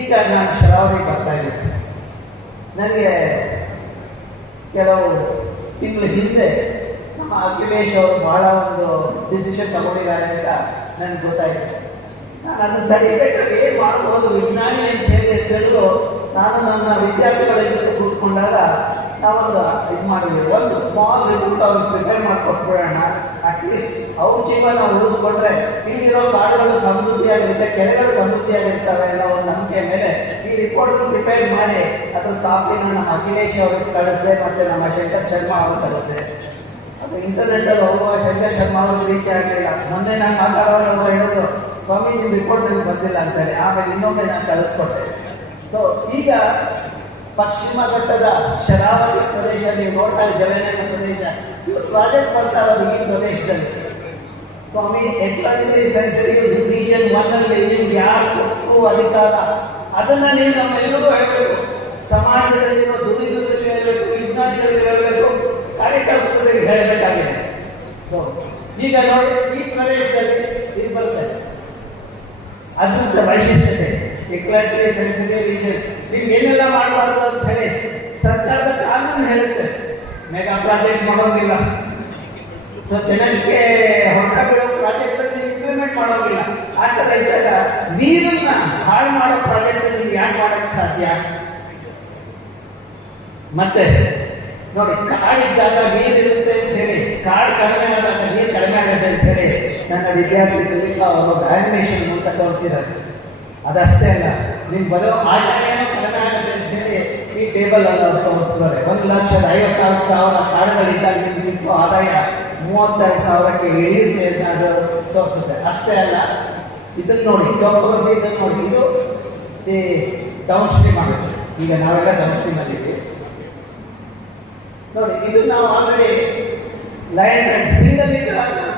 ಈಗ ನಾನು ಶರಾವತಿ ಬರ್ತಾ ಇದ್ದೀನಿ. ನನಗೆ ಕೆಲವು ತಿಂಗಳ ಹಿಂದೆ ನಮ್ಮ ಅಖಿಲೇಶ್ ಅವರು ಬಹಳ ಒಂದು ಡಿಸಿಷನ್ ತಗೊಂಡಿದ್ದಾರೆ ಅಂತ ನನಗೆ ಗೊತ್ತಾಯಿತು. ನಾನು ಅದನ್ನು ತಡಿಬೇಕಾದ್ರೆ ಏನು ಮಾಡ್ಬೋದು ವಿಜ್ಞಾನಿ ಅಂತ ಹೇಳಿದ್ರು. ನಾನು ನನ್ನ ವಿದ್ಯಾರ್ಥಿಗಳ ಜೊತೆ ಕೂತ್ಕೊಂಡಾಗ ನಾವೊಂದು ಇದು ಮಾಡಿದ್ವಿ, ಒಂದು ಸ್ಮಾಲ್ ರಿಪೋರ್ಟ್ ಅವ್ರಿಗೆ ಪ್ರಿಪೇರ್ ಮಾಡಿಕೊಟ್ಬಿಡೋಣ. ಅಟ್ಲೀಸ್ಟ್ ಅವ್ರ ಜೀವನ ಉಳಿಸ್ಕೊಂಡ್ರೆ ಇಲ್ಲಿರೋ ಕಾಡುಗಳು ಸಮೃದ್ಧಿಯಾಗಿರುತ್ತೆ, ಕೆರೆಗಳು ಸಮೃದ್ಧಿಯಾಗಿರ್ತವೆ ಅನ್ನೋ ಒಂದು ನಂಬಿಕೆ ಮೇಲೆ ಈ ರಿಪೋರ್ಟ್ ಪ್ರಿಪೇರ್ ಮಾಡಿ ಅದ್ರ ಕಾಪಿನ ನಮ್ಮ ಅಖಿಲೇಶ್ ಅವ್ರಿಗೆ ಕಳಿಸಿದೆ, ಮತ್ತು ನಮ್ಮ ಶಂಕರ್ ಶರ್ಮಾ ಅವ್ರಿಗೆ ಕಳಿಸಿದೆ. ಅದು ಇಂಟರ್ನೆಟ್ಟಲ್ಲಿ ಹೋಗುವ ಶಂಕರ್ ಶರ್ಮಾ ಅವ್ರಿಗೆ ರೀಚ್ ಆಗಲಿಲ್ಲ. ಮೊನ್ನೆ ನಾನು ಮಾತಾಡೋವಾಗ ಹೇಳಿದ್ರು, ಸ್ವಾಮಿ ನಿಮ್ಮ ರಿಪೋರ್ಟ್ ನನಗೆ ಬಂದಿಲ್ಲ ಅಂತೇಳಿ. ಆಮೇಲೆ ಇನ್ನೊಮ್ಮೆ ನಾನು ಕಳಿಸ್ಕೊಟ್ಟೆ. ಸೊ ಈಗ ಪಶ್ಚಿಮ ಘಟ್ಟದ ಶರಾವತಿ ಪ್ರದೇಶ, ನೀವು ನೋಡ್ತಾ ಜಲನಯನ ಪ್ರದೇಶ, ಇವರು ಪ್ರಾಜೆಕ್ಟ್ ಬರ್ತಾ ಇರೋದು ಈ ಪ್ರದೇಶದಲ್ಲಿ. ಸ್ವಾಮಿ ಎಕಲಾಜಿಕಲಿ ಸೆನ್ಸಿಟಿವ್ ರೀಜನ್ 1 ಅಲ್ಲಿ ನಿಮ್ಗೆ ಯಾರು ಕೊಟ್ಟರು ಅಧಿಕಾರ, ಅದನ್ನ ನೀವು ನಮ್ಮೆಲ್ಲರೂ ಹೇಳಬೇಕು. ಸಮಾಜದಲ್ಲಿರೋ ದುಡಿಗಳಿಗೆ ಹೇಳಬೇಕು, ವಿಜ್ಞಾನಿಗಳಿಗೆ ಹೇಳಬೇಕು, ಕಾರ್ಯಕರ್ತರಿಗೆ ಹೇಳಬೇಕಾಗಿದೆ. ಈಗ ನೋಡಿ ಈ ಪ್ರದೇಶದಲ್ಲಿ ಇದು ಬರ್ತದೆ, ಅದ್ಭುತ ವೈಶಿಷ್ಟ್ಯತೆ ಎಕಲಾಜಿಕಲಿ ಸೆನ್ಸಿಟಿವ್ ರೀಜನ್. ನೀವು ಏನೆಲ್ಲ ಮಾಡಬಾರ್ದು ಅಂತ ಹೇಳಿ ಸರ್ಕಾರದ ಕಾನೂನು ಹೇಳುತ್ತೆ. ಮೆಗಾ ಪ್ರಾಜೆಕ್ಟ್ ಮಾಡೋಂಗಿಲ್ಲ, ಸೊ ಜನಕ್ಕೆ ಹೊರಟ ಬಿಡೋ ಪ್ರಾಜೆಕ್ಟ್ ನೀವು ಇಂಪ್ಲಿಮೆಂಟ್ ಮಾಡೋಂಗಿಲ್ಲ. ಆ ಥರ ಇದ್ದಾಗ ನೀರನ್ನ ಹಾಳು ಮಾಡೋ ಪ್ರಾಜೆಕ್ಟ್ ನೀವು ಯಾಕೆ ಮಾಡೋಕ್ಕೆ ಸಾಧ್ಯ? ಮತ್ತೆ ನೋಡಿ, ಕಾಡಿದ್ದಾಗ ನೀರಿರುತ್ತೆ ಅಂತ ಹೇಳಿ, ಕಾಡು ಕಡಿಮೆ ಆದಾಗ ನೀರು ಕಡಿಮೆ ಆಗುತ್ತೆ ಅಂತ ಹೇಳಿ ನನ್ನ ವಿದ್ಯಾರ್ಥಿಗಳಿಗೆ ಒಂದು ಆನಿಮೇಷನ್ ಮೂಲಕ ತೋರಿಸಿದ್ದಾರೆ. ಅದಷ್ಟೇ ಅಲ್ಲ, ನಿಮ್ಗೆ ಬರೋ ಆದಾಯನೂ ಕಡಿಮೆ ಆಗುತ್ತೆ ಅಂತ ಹೇಳಿ ಈ ಟೇಬಲ್ ಅಲ್ಲ ತೋರಿಸ್ತಾರೆ. 1,54,000 ಕಾಡುಗಳಿದ್ದಾಗ ನಿಮ್ಗೆ ಸಿಕ್ಕೋ ಆದಾಯ 32,000ಕ್ಕೆ ಇಳಿಯುತ್ತೆ ಅಂತ ಅದು ತೋರಿಸುತ್ತೆ. ಅಷ್ಟೇ ಅಲ್ಲ, ಇದನ್ನು ನೋಡಿ, ಟೋಪೋಗ್ರಫಿ ಇದನ್ನು ನೋಡಿ, ಇದು ಈ ಡೌನ್ ಸ್ಟ್ರೀಮ್ ಆಗುತ್ತೆ. ಈಗ ನಾವೆಲ್ಲ ಡೌನ್ ಸ್ಟ್ರೀಮ್ ಅಲ್ಲಿ ನೋಡಿ, ಇದು ನಾವು ಆಲ್ರೆಡಿ ಲಯನ್ ಅಂಡ್ ಸಿಂಗಲಿಕ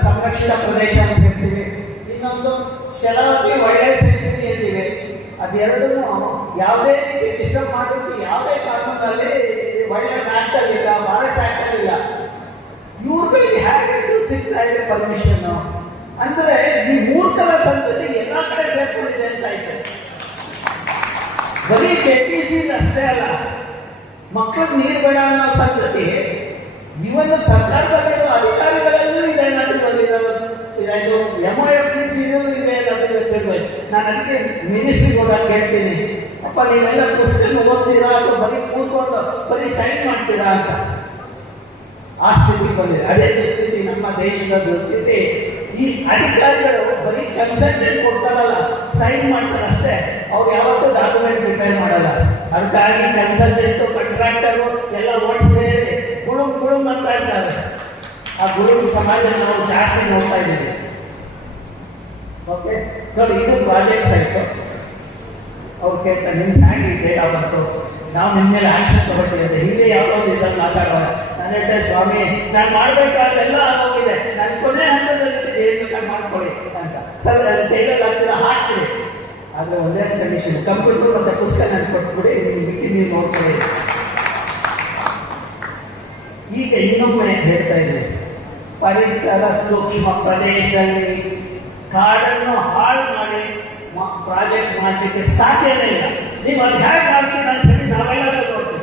ಸಂರಕ್ಷಿತ ಪ್ರದೇಶ ಅಂತ ಹೇಳ್ತೀವಿ. ಇನ್ನೊಂದು ಶರಾವತಿ ವೈಲ್ಡ್ ಸೆಂಚುರಿ ಅಂತೀವಿ. ಅದೆರಡೂ ಯಾವುದೇ ರೀತಿ ಡಿಸ್ಟರ್ಬ್ ಮಾಡೋದು ಯಾವುದೇ ಕಾನೂನಲ್ಲಿ ವೈಲ್ಡ್ ಆಕ್ಟ್ ಅಲ್ಲಿ ಇಲ್ಲ, ಫಾರೆಸ್ಟ್ ಆಕ್ಟ್ ಅಲ್ಲಿ ಇಲ್ಲ. ಇವ್ರುಗಳಿಗೆ ಹೇಗೆ ಇದು ಸಿಗ್ತಾ ಇದೆ ಪರ್ಮಿಷನ್ ಅಂದ್ರೆ ಈ ಮೂರ್ಖರ ಸಂತತಿ ಎಲ್ಲಾ ಕಡೆ ಸೇರ್ಕೊಂಡಿದೆ ಅಂತ ಆಯ್ತು. ಬರೀ KPC ಅಷ್ಟೇ ಅಲ್ಲ, ಮಕ್ಕಳಿಗೆ ನೀರು ಬೇಡ ಅನ್ನೋ ಸಂತತಿ ಇವನ್ನು ಸರ್ಕಾರದಲ್ಲಿರೋ ಅಧಿಕಾರಿಗಳಲ್ಲೂ ಇದೆ ಅನ್ನೋದು ಇದಾಯ್ತು. MOFCC ಇದೆ ಅನ್ನೋದು ತಿಳಿದು. ನಾನು ಅದಕ್ಕೆ ಮಿನಿಸ್ಟ್ರಿಗೆ ಹೋದಾಗ ಕೇಳ್ತೀನಿ, ಅಪ್ಪ ನೀವೆಲ್ಲ ಪುಸ್ತಕ ಓದ್ತೀರಾ ಅಥವಾ ಬರೀ ಕೂತ್ಕೊಂಡು ಬರೀ ಸೈನ್ ಮಾಡ್ತೀರಾ ಅಂತ. ಆ ಸ್ಥಿತಿ ಬಂದಿದೆ. ಅದೇ ದುಸ್ಥಿತಿ ನಮ್ಮ ದೇಶದ ದುಸ್ಥಿತಿ. ಈ ಅಧಿಕಾರಿಗಳು ಬರೀ ಕನ್ಸಲ್ಟೆಂಟ್ ಕೊಡ್ತಾರಲ್ಲ, ಸೈನ್ ಮಾಡ್ತಾರೆ ಅಷ್ಟೇ, ಅವ್ರು ಯಾವತ್ತೂ ಡಾಕ್ಯುಮೆಂಟ್ ಪ್ರಿಪೇರ್ ಮಾಡಲ್ಲ. ಅದಕ್ಕಾಗಿ ಕನ್ಸಲ್ಟೆಂಟು ಕಾಂಟ್ರಾಕ್ಟರು ಎಲ್ಲ ಒಟ್ಟು ಸೇರಿ ಗುಳುಮ್ ಅಂತ ಇರ್ತಾರೆ. ಆ ಗುಳುಮ್ ಸಮಾಜ ನಾವು ಜಾಸ್ತಿ ನೋಡ್ತಾ ಇದ್ದೀವಿ. ಓಕೆ ನೋಡಿ, ಇದು ಪ್ರಾಜೆಕ್ಟ್ ಆಯಿತು. ಅವ್ರು ಕೇಳ್ತಾರೆ, ನಿಮ್ಗೆ ಹ್ಯಾಂಗೆ ಡೇಟಾ ಬಂತು, ನಾವು ನಿಮ್ಮ ಮೇಲೆ ಆಕ್ಷನ್ ತಗೊಳ್ತೀವಿ. ಹಿಂದೆ ಯಾವುದೋ ಇದ್ರಲ್ಲಿ ಮಾತಾಡುವಾಗ ನಾನು ಹೇಳ್ತೇನೆ, ಸ್ವಾಮಿ ನಾನು ಮಾಡಬೇಕಾದೆಲ್ಲ ಆಗೋಗಿದೆ, ನನ್ನ ಕೊನೆ ಹಂತದಲ್ಲಿ ಏನು ಮಾಡ್ಕೊಳ್ಳಿ ಅಂತ. ಸರ್ ಜೈಲಲ್ಲಿ ಆಗ್ತೀರಾ, ಹಾಕ್ಬಿಡಿ. ಆದರೆ ಒಂದೇ ಕಂಡೀಷನ್, ಕಂಪ್ಯೂಟರ್ ಮತ್ತು ಪುಸ್ತಕ ನಾನು ಕೊಟ್ಬಿಡಿ, ಮಿಕ್ಕಿ ನೀವು ನೋಡ್ಕೊಳ್ಳಿ. ಈಗ ಇನ್ನೊಮ್ಮೆ ಹೇಳ್ತಾ ಇದ್ದೀನಿ, ಪರಿಸರ ಸೂಕ್ಷ್ಮ ಪ್ರದೇಶದಲ್ಲಿ ಕಾಡನ್ನು ಹಾಳು ಮಾಡಿ ಪ್ರಾಜೆಕ್ಟ್ ಮಾಡಲಿಕ್ಕೆ ಸಾಧ್ಯನೇ ಇಲ್ಲ. ನೀವು ಅದು ಹೇಗೆ ಮಾಡ್ತೀರ ಅಂತ ಹೇಳಿ ನಾವೆಲ್ಲರೂ ನೋಡ್ತೀವಿ.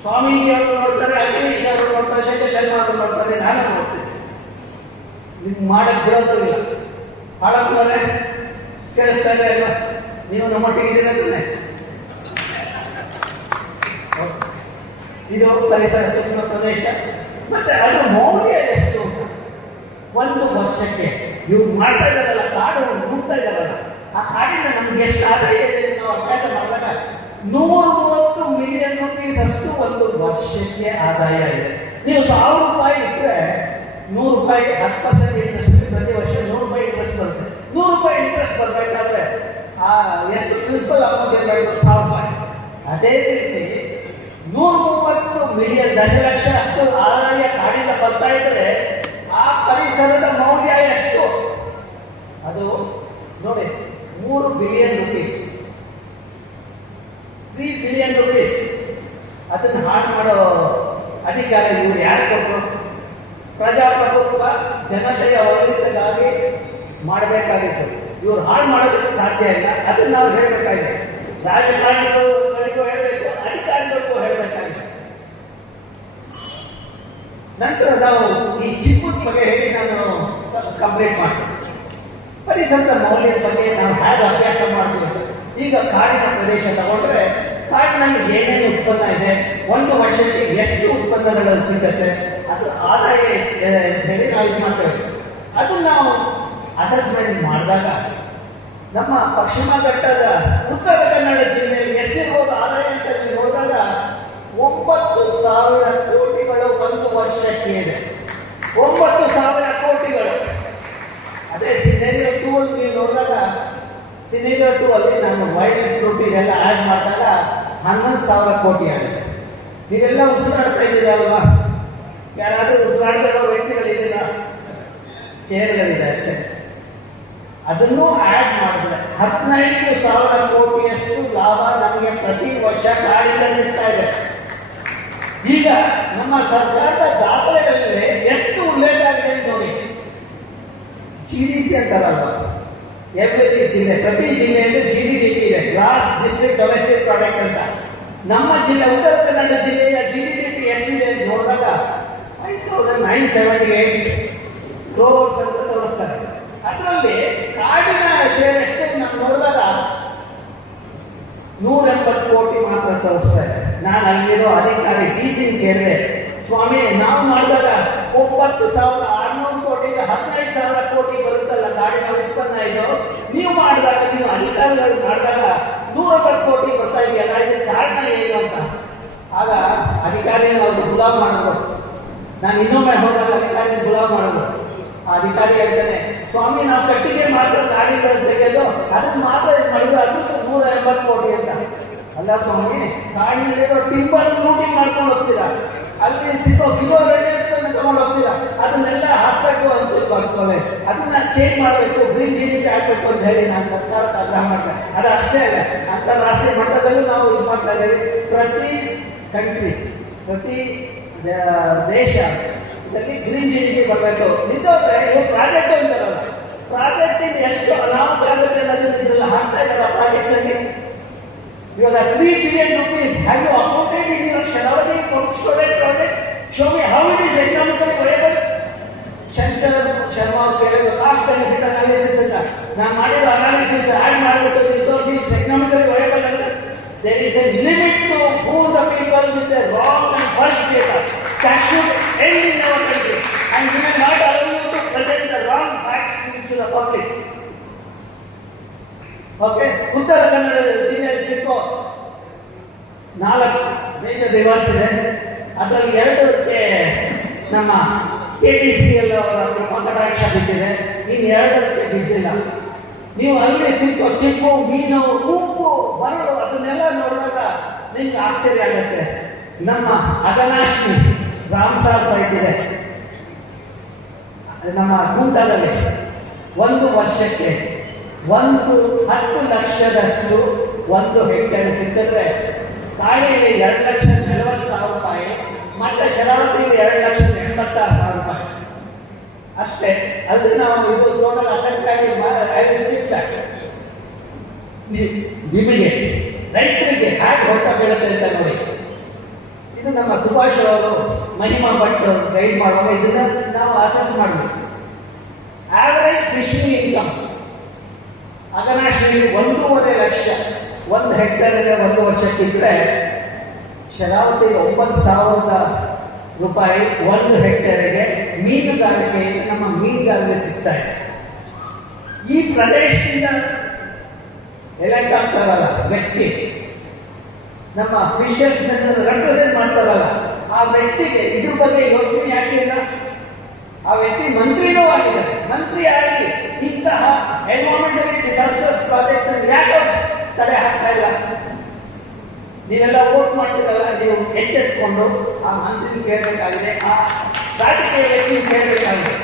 ಸ್ವಾಮೀಜಿ ಅವರು ನೋಡ್ತಾರೆ, ಅಖಿಲೇಶ್ ಅವರು ನೋಡ್ತಾರೆ, ಶಂಕರ್ ಶರ್ಮಾ ಅವರು ನೋಡ್ತಾರೆ, ನಾನು ನೋಡ್ತೀನಿ. ನಿಮ್ಗೆ ಮಾಡಕ್ಕೆ ಬಿಡೋದು ಇಲ್ಲ. ಹಾಳಾಗ್ತಾರೆ, ಕೇಳಿಸ್ತಾ ಇದೆ ಅಲ್ವಾ? ನೀವು ನಮ್ಮೊಟ್ಟಿಗೆ ಇದೀರೇ. ಇದು ಪರಿಸರ ಸೂಕ್ಷ್ಮ ಪ್ರದೇಶ. ಮತ್ತೆ ಅದು ಮೌಲ್ಯ ಎಷ್ಟು ಅಂತ, ಒಂದು ವರ್ಷಕ್ಕೆ ಇವ್ರು ಮಾಡ್ತಾ ಇದ್ದಾರಲ್ಲ, ಕಾಡು ಹುಡ್ತಾ ಇದ್ದಾರಲ್ಲ, ಆ ಕಾಡಿನ ನಮ್ಗೆ ಎಷ್ಟು ಆದಾಯ ಇದೆ ನಾವು ಅಭ್ಯಾಸ ಮಾಡಿದಾಗ 130 ಮಿಲಿಯನ್ ರುಪೀಸ್ ಅಷ್ಟು ಒಂದು ವರ್ಷಕ್ಕೆ ಆದಾಯ ಇದೆ. ನೀವು 1,000 ರೂಪಾಯಿ ಇಟ್ಟರೆ 100 ರೂಪಾಯಿ 10% ಇಂಟ್ರೆಸ್ಟ್, ಪ್ರತಿ ವರ್ಷ 100 ರೂಪಾಯಿ ಇಂಟ್ರೆಸ್ಟ್ ಬರುತ್ತೆ. 100 ರೂಪಾಯಿ ಇಂಟ್ರೆಸ್ಟ್ ಬರಬೇಕಾದ್ರೆ ಎಷ್ಟು ಪ್ರಿನ್ಸಿಪಲ್ ಅಮೌಂಟ್ ಇರಬೇಕು? 1,000 ರೂಪಾಯಿ. ಅದೇ ರೀತಿ 130 ಮಿಲಿಯನ್ ದಶಲಕ್ಷ ಅಷ್ಟು ಆದಾಯ ಕಾಡಿಂದ ಬರ್ತಾ ಇದ್ರೆ ಆ ಪರಿಸರದ ಮೌಲ್ಯ ಎಷ್ಟು? ಅದು ನೋಡಿ, 3 ಬಿಲಿಯನ್ ರುಪೀಸ್, 3 ಬಿಲಿಯನ್ ರುಪೀಸ್. ಅದನ್ನು ಹಾಳು ಮಾಡೋ ಅಧಿಕಾರ ಇವರು ಯಾರು ಕೊಟ್ಟರು? ಪ್ರಜಾಪ್ರಭುತ್ವ ಜನತೆಯ ಒಳಿತಿಗಾಗಿ ಮಾಡಬೇಕಾಗಿತ್ತು. ಇವರು ಹಾಳು ಮಾಡೋದಕ್ಕೆ ಸಾಧ್ಯ ಇಲ್ಲ. ಅದನ್ನು ನಾವು ಹೇಳಬೇಕಾಗಿದೆ. ರಾಜಕಾರಣಿಗಳಿಗೂ ಹೇಳಬೇಕು, ಅಧಿಕಾರಿಗಳಿಗೂ ಹೇಳಬೇಕಾಗಿದೆ. ನಂತರ ನಾವು ಈ ಚಿಕ್ಕದ ಬಗ್ಗೆ ಹೇಳಿ ನಾನು ಕಂಪ್ಲೀಟ್ ಮಾಡ್ತೀನಿ. ಪರಿಸರದ ಮೌಲ್ಯದ ಬಗ್ಗೆ ನಾವು ಹೇಗೆ ಅಭ್ಯಾಸ ಮಾಡಬೇಕು. ಈಗ ಕಾಡಿನ ಪ್ರದೇಶ ತಗೊಂಡ್ರೆ ಕಾಡಿನಲ್ಲಿ ಏನೇನು ಉತ್ಪನ್ನ ಇದೆ, ಒಂದು ವರ್ಷಕ್ಕೆ ಎಷ್ಟು ಉತ್ಪನ್ನಗಳು ಸಿಗುತ್ತೆ, ಅದು ಆದಾಯ ಅಂತ ಹೇಳಿ ನಾವು ಇದು ಮಾಡ್ತೇವೆ. ಅದನ್ನು ನಾವು ಅಸೆಸ್ಮೆಂಟ್ ಮಾಡಿದಾಗ ನಮ್ಮ ಪಶ್ಚಿಮ ಘಟ್ಟದ ಉತ್ತರ ಕನ್ನಡ ಜಿಲ್ಲೆಯಲ್ಲಿ ಎಷ್ಟಿರ್ಬೋದು ಆದಾಯ ಅಂತ ನೋಡಿದಾಗ 9,000 ಕೋಟಿಗಳು ಒಂದು ವರ್ಷಕ್ಕೆ ಇದೆ. 9,000 ಕೋಟಿಗಳು. ಅದೇ ಸಿನೆರಿಯೋ 2 ನೀವು ನೋಡಿದಾಗ ಸಿನೆರಿಯೋ 2 ಅಲ್ಲಿ ನಾನು ವೈಲ್ಡ್ ಫ್ರೂಟ್ ಇದೆಲ್ಲ ಆ್ಯಡ್ ಮಾಡಿದಾಗ 11,000 ಕೋಟಿ ಆಗಿದೆ. ನೀವೆಲ್ಲ ಉಸಿರಾಡ್ತಾ ಇದ್ದೀರಲ್ವಾ? ಯಾರಾದರೂ ಉಸಿರಾಡ್ತಾ ಇರೋ ವ್ಯಕ್ತಿಗಳಿದ್ದೀರ? ಚೇರ್ಗಳಿದೆ ಅಷ್ಟೇ. ಅದನ್ನು ಆ್ಯಡ್ ಮಾಡಿದ್ರೆ 15,000 ಕೋಟಿಯಷ್ಟು ಲಾಭ ನಮಗೆ ಪ್ರತಿ ವರ್ಷ ಕಾಡಿಂದ ಸಿಗ್ತಾ ಇದೆ. ಈಗ ನಮ್ಮ ಸರ್ಕಾರದ ದಾಖಲೆಗಳಲ್ಲಿ ಎಷ್ಟು ಉಲ್ಲೇಖ ಆಗಿದೆ ನೋಡಿ. GDP ಅಂತಾರಲ್ವ, ಎವ್ರಿ ಜಿಲ್ಲೆ, ಪ್ರತಿ ಜಿಲ್ಲೆಯಲ್ಲೂ GDP ಇದೆ, ಗ್ರಾಸ್ ಡಿಸ್ಟ್ರಿಕ್ಟ್ ಡೊಮೆಸ್ಟಿಕ್ ಪ್ರಾಡಕ್ಟ್ ಅಂತ. ನಮ್ಮ ಜಿಲ್ಲೆ ಉತ್ತರ ಕನ್ನಡ ಜಿಲ್ಲೆಯ GDP ಎಷ್ಟಿದೆ ಅಂತ ನೋಡಿದಾಗ 5,978 ಕ್ರೋರ್ಸ್ ಅಂತ ತೋರಿಸ್ತಾರೆ. ಅದರಲ್ಲಿ ಕಾಡಿನ ಶೇರ್ ಎಷ್ಟು ನಾವು ನೋಡಿದಾಗ 180 ಕೋಟಿ ಮಾತ್ರ ತೋರಿಸ್ತಾರೆ. ನಾನು ಅಲ್ಲಿರೋ ಅಧಿಕಾರಿ DC ಕೇಳಿದೆ, ಸ್ವಾಮಿ ನಾವು ಮಾಡಿದಾಗ 9,600 ಕೋಟಿಗೆ 15,000 ಕೋಟಿ ಬರುತ್ತಲ್ಲ ಕಾಡಿನ ಉತ್ಪನ್ನ ಇದು, ನೀವು ಮಾಡಿದಾಗ, ನೀವು ಅಧಿಕಾರಿಗಳು ಮಾಡಿದಾಗ 180 ಕೋಟಿ ಬರ್ತಾ ಇದೆಯಲ್ಲ, ಇದಕ್ಕೆ ಕಾರಣ ಏನು ಅಂತ. ಆಗ ಅಧಿಕಾರಿಯನ್ನು ಅವರು ಗುಲಾಮ್ ಮಾಡಿದ್ರು. ನಾನು ಇನ್ನೊಮ್ಮೆ ಹೋದಾಗ ಅಧಿಕಾರಿ ಗುಲಾಮ್ ಮಾಡಿದ್ರು. ಆ ಅಧಿಕಾರಿ ಹೇಳ್ತಾನೆ, ಸ್ವಾಮಿ ನಾವು ಕಟ್ಟಿಗೆ ಮಾತ್ರ ಕಾಡಿಂದ ತೆಗೆದು ಅದಕ್ಕೆ ಮಾತ್ರ ಇದು ಮಾಡಿದ್ರು, ಅದಕ್ಕೆ 180 ಕೋಟಿ ಅಂತ. ಅಲ್ಲ ಸ್ವಾಮಿ, ಕಾಡಿನಲ್ಲಿರೋ ಟಿಂಬರ್ ಲೂಟಿಂಗ್ ಮಾಡ್ಕೊಂಡು ಹೋಗ್ತೀರಾ, ಅಲ್ಲಿ ಸಿಕ್ಕೋ ಕಿಲೋ ರೆಡ್ಡಿಯನ್ನು ತಗೊಂಡು ಹೋಗ್ತೀರಾ, ಅದನ್ನೆಲ್ಲ ಹಾಕಬೇಕು ಅಂತ ಬರ್ತವೆ. ಅದನ್ನ ಚೇಂಜ್ ಮಾಡಬೇಕು, ಗ್ರೀನ್ GDP ಹಾಕಬೇಕು ಅಂತ ಹೇಳಿ ನಾನು ಸರ್ಕಾರಕ್ಕೆ ಆಗ್ರಹ ಮಾಡಿದೆ. ಅದು ಅಷ್ಟೇ ಅಲ್ಲ, ಅಂತಾರಾಷ್ಟ್ರೀಯ ಮಟ್ಟದಲ್ಲೂ ನಾವು ಇದು ಮಾಡ್ತಾ ಇದ್ದೇವೆ. ಪ್ರತಿ ಕಂಟ್ರಿ, ಪ್ರತಿ ದೇಶ ಇದರಲ್ಲಿ ಗ್ರೀನ್ GDP ಬರಬೇಕು. ನಿಂತೋದ್ರೆ ಇವು ಪ್ರಾಜೆಕ್ಟ್ ಅಂತಾರಲ್ಲ, ಪ್ರಾಜೆಕ್ಟ್ ಎಷ್ಟು ಅನಾಹುತ ಆಗುತ್ತೆ ಅನ್ನೋದನ್ನ ಇದೆಲ್ಲ ಹಾಕ್ತಾ ಇದ್ದಾರೆ ಪ್ರಾಜೆಕ್ಟ್ ಅಲ್ಲಿ. ಇವಾಗ 3 billion rupees have you accounted in your Sharavari pump storage project? Show me how it is economically viable. Shankar Sharma ಕೇಳಿದ ಕಾಸ್ಟ್ ಬೆನಿಫಿಟ್ ಅನಾಲಿಸಿಸ್ ಅಂತ ನಾನು ಮಾಡಿರೋ ಅನಾಲಿಸಿಸ್ ಆ್ಯಡ್ ಮಾಡಿಬಿಟ್ಟು ತೋರಿಸಿ ಇಟ್ಸ್ ಎಕನಾಮಿಕಲಿ ವಯಬಲ್ ಅಂತ. There is a limit to fool the people with the wrong and false data. That should end in our country, and we will not allow you to present the wrong facts to the public. Okay, Uttara Kannada ಜಿಲ್ಲೆಯಲ್ಲಿ ಸಿಕ್ಕೋ 4 major reverse ಇದೆ. ಅದರಲ್ಲಿ 2ಕ್ಕೆ ನಮ್ಮ KPCL ಅವರ ಕಟಾಕ್ಷ ಬಿದ್ದಿದೆ, ಇನ್ನು 2ಕ್ಕೆ ಬಿದ್ದಿಲ್ಲ. ನೀವು ಅಲ್ಲಿ ಸಿಕ್ಕೋ ಚಿಪ್ಪು, ಮೀನು, ಉಪ್ಪು, ಮರಳು ಅದನ್ನೆಲ್ಲ ನೋಡಿದಾಗ ನಿಮ್ಗೆ ಆಶ್ಚರ್ಯ ಆಗುತ್ತೆ. ನಮ್ಮ ಅಗನಾಶ್ಮಿ ರಾಮ್ಸಾರ್ ಸೈಟ್ ಇದೆ ನಮ್ಮ ಕುಂಟದಲ್ಲಿ, ಒಂದು ವರ್ಷಕ್ಕೆ 10 ಲಕ್ಷದಷ್ಟು 1 ಹೆಕ್ಟೇರ್ ಸಿಕ್ಕಿದ್ರೆ ಕಾಡಿಯಲ್ಲಿ 2,40,000 ರೂಪಾಯಿ, ಮತ್ತೆ ಶರಾವತಿಯಲ್ಲಿ 2,86,000 ರೂಪಾಯಿ ಅಷ್ಟೇ. ಅಲ್ಲಿ ನಾವು ಇದು ಟೋಟಲ್ ಅಸೆಟ್ ನಿಮಗೆ ರೈತರಿಗೆ ಹೇಗೆ ಹೊಡೆತ ಬೀಳುತ್ತೆ ಅಂತ ನೋಡಿ. ಇದು ನಮ್ಮ ಸುಭಾಷ್ ಅವರು ಮಹಿಮಾ ಭಟ್ ಗೈಡ್ ಮಾಡುವಾಗ ಇದನ್ನ ನಾವು ಅಸೆಸ್ ಮಾಡಿದ್ವಿ. ಆವರೇಜ್ ಫಿಶಿಂಗ್ ಇನ್ಕಮ್ ಅಗನಾಶ್ರೀ 1.5 ಲಕ್ಷ 1 ಹೆಕ್ಟೇರ್ಗೆ 1 ವರ್ಷಕ್ಕಿದ್ರೆ, ಶರಾವತಿ 9,000 ರೂಪಾಯಿ 1 ಹೆಕ್ಟೇರ್ಗೆ ಮೀನುಗಾರಿಕೆಯಿಂದ ನಮ್ಮ ಮೀನುಗಾರಿಕೆ ಸಿಗ್ತಾ ಇದೆ. ಈ ಪ್ರದೇಶದಿಂದ ಎಲೆಕ್ಟ್ ಆಗ್ತಾರಲ್ಲ ವ್ಯಕ್ತಿ, ನಮ್ಮ ಫಿಶರ್ಸ್ ರೆಪ್ರೆಸೆಂಟ್ ಮಾಡ್ತಾರಲ್ಲ, ಆ ವ್ಯಕ್ತಿಗೆ ಇದ್ರ ಬಗ್ಗೆ ಯೋಚನೆ ಯಾಕಿಲ್ಲ. ಆ ವ್ಯಕ್ತಿ ಮಂತ್ರಿನೂ ಆಗಿದ್ದಾರೆ. ಮಂತ್ರಿ ಆಗಿ ಇಂತಹ ಎನ್ವೈರನ್ಮೆಂಟಲ್ ಡಿಸಾಸ್ಟರ್ಸ್ ಪ್ರಾಜೆಕ್ಟ್ ಯಾಕೆ ತಡೆ ಹಾಕ್ತಾ ಇಲ್ಲ? ನೀವೆಲ್ಲ ವೋಟ್ ಮಾಡ್ತಿರಲ್ಲ, ನೀವು ಎಚ್ಚೆತ್ಕೊಂಡು ಆ ಮಂತ್ರಿ ಕೇಳಬೇಕಾಗಿದೆ, ಆ ರಾಜಕೀಯ ವ್ಯಕ್ತಿ ಕೇಳಬೇಕಾಗಿದೆ.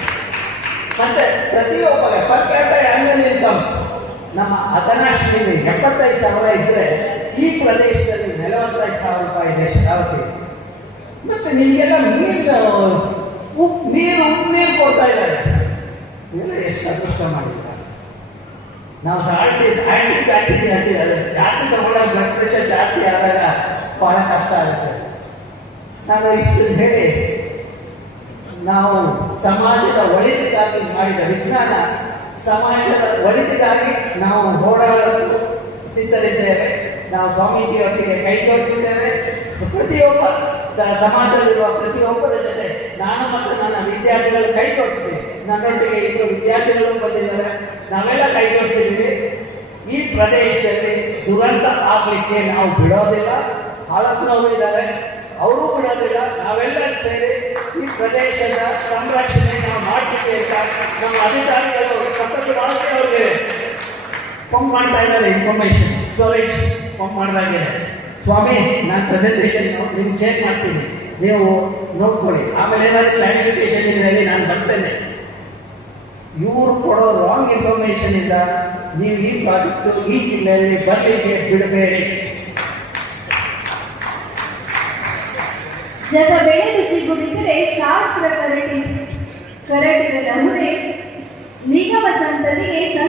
ಮತ್ತೆ ಪ್ರತಿಯೊಬ್ಬ ಪರ್ ಕ್ಯಾಪಿಟಲ್ ಆನ್ಯುವಲ್ ಇನ್ಕಮ್ ನಮ್ಮ ಅಗನಾಶ್ರೀಲಿ 75,000 ಇದ್ರೆ, ಈ ಪ್ರದೇಶದಲ್ಲಿ 45,000 ರೂಪಾಯಿ ಇದೆ ಶರಾವತಿ. ಮತ್ತೆ ನಿಮಗೆಲ್ಲ ನೀರು ಕೊಡ್ತಾ ಇದ್ದಾರೆ. ಇವೆಲ್ಲ ಎಷ್ಟು ಅದೃಷ್ಟ ಮಾಡಿದ್ದಾರೆ. ನಾವು ಆಂಟಿ ಫ್ಯಾಟಿ ಅಂತೀವಿ, ಅದು ಜಾಸ್ತಿ ತಗೊಂಡಾಗ ಬ್ಲಡ್ ಪ್ರೆಷರ್ ಜಾಸ್ತಿ ಆದಾಗ ಬಹಳ ಕಷ್ಟ ಆಗುತ್ತೆ. ನಾನು ಇಷ್ಟು ಹೇಳಿ, ನಾವು ಸಮಾಜದ ಒಳಿತಿಗಾಗಿ ಮಾಡಿದ ವಿಜ್ಞಾನ, ಸಮಾಜದ ಒಳಿತಿಗಾಗಿ ನಾವು ಹೋರಾಡಲು ಸಿದ್ಧರಿದ್ದೇವೆ. ನಾವು ಸ್ವಾಮೀಜಿಯೊಟ್ಟಿಗೆ ಕೈ ಜೋಡಿಸಿದ್ದೇವೆ. ಪ್ರತಿಯೊಬ್ಬ ಸಮಾಜದಲ್ಲಿರುವ ಪ್ರತಿಯೊಬ್ಬರ ಜೊತೆ ನಾನು ಮತ್ತು ನನ್ನ ವಿದ್ಯಾರ್ಥಿಗಳು ಕೈ ಜೋಡಿಸ್ತೀವಿ. ನನ್ನೊಟ್ಟಿಗೆ ಇಬ್ಬರು ವಿದ್ಯಾರ್ಥಿಗಳು ಬಂದಿದ್ದಾರೆ, ನಾವೆಲ್ಲ ಕೈ ಜೋಡಿಸಿದ್ದೀವಿ. ಈ ಪ್ರದೇಶದಲ್ಲಿ ದುರಂತ ಆಗಲಿಕ್ಕೆ ನಾವು ಬಿಡೋದಿಲ್ಲ. ಹಳಪ್ನವರು ಇದ್ದಾರೆ, ಅವರು ಬಿಡೋದಿಲ್ಲ. ನಾವೆಲ್ಲ ಸೇರಿ ಈ ಪ್ರದೇಶದ ಸಂರಕ್ಷಣೆ ನಾವು ಮಾಡ್ತೀವಿ ಅಂತ ನಮ್ಮ ಅಧಿಕಾರಿಗಳು ಸತತವಾಗಿ ಅವ್ರಿಗೆ ಪಂಪ್ ಮಾಡ್ತಾ ಇದ್ದಾರೆ. ಇನ್ಫಾರ್ಮೇಶನ್ ಸ್ಟೋರೇಜ್ ಪಂಪ್ ಮಾಡಿದಾಗಿದೆ. ಸ್ವಾಮಿ, ನಾನು ಪ್ರೆಸೆಂಟೇಷನ್ ನಿಮ್ಗೆ ಚೇಂಜ್ ಮಾಡ್ತೀನಿ, ನೀವು ನೋಡ್ಕೊಳ್ಳಿ. ಆಮೇಲೆ ಏನಾದ್ರು ಕ್ಲಾರಿಫಿಕೇಶನ್ ಇದೆ ಹೇಳಿ, ನಾನು ಬರ್ತೇನೆ. ಇವರು ಕೊಡೋ ರಾಂಗ್ ಇನ್ಫಾರ್ಮೇಶನ್ ಇಂದ ನೀವು ಈ ಪ್ರಾಜೆಕ್ಟು ಈ ಜಿಲ್ಲೆಯಲ್ಲಿ ಬರಲಿಕ್ಕೆ ಬಿಡಬೇಡಿ. ಜಗ ಬೆಳೆದು ಚಿಗುರಿದರೆ ಶಾಸ್ತ್ರ ಕರಟಿರಬಹುದೇ, ನಿಗಮ ಸಂತತಿಗೆ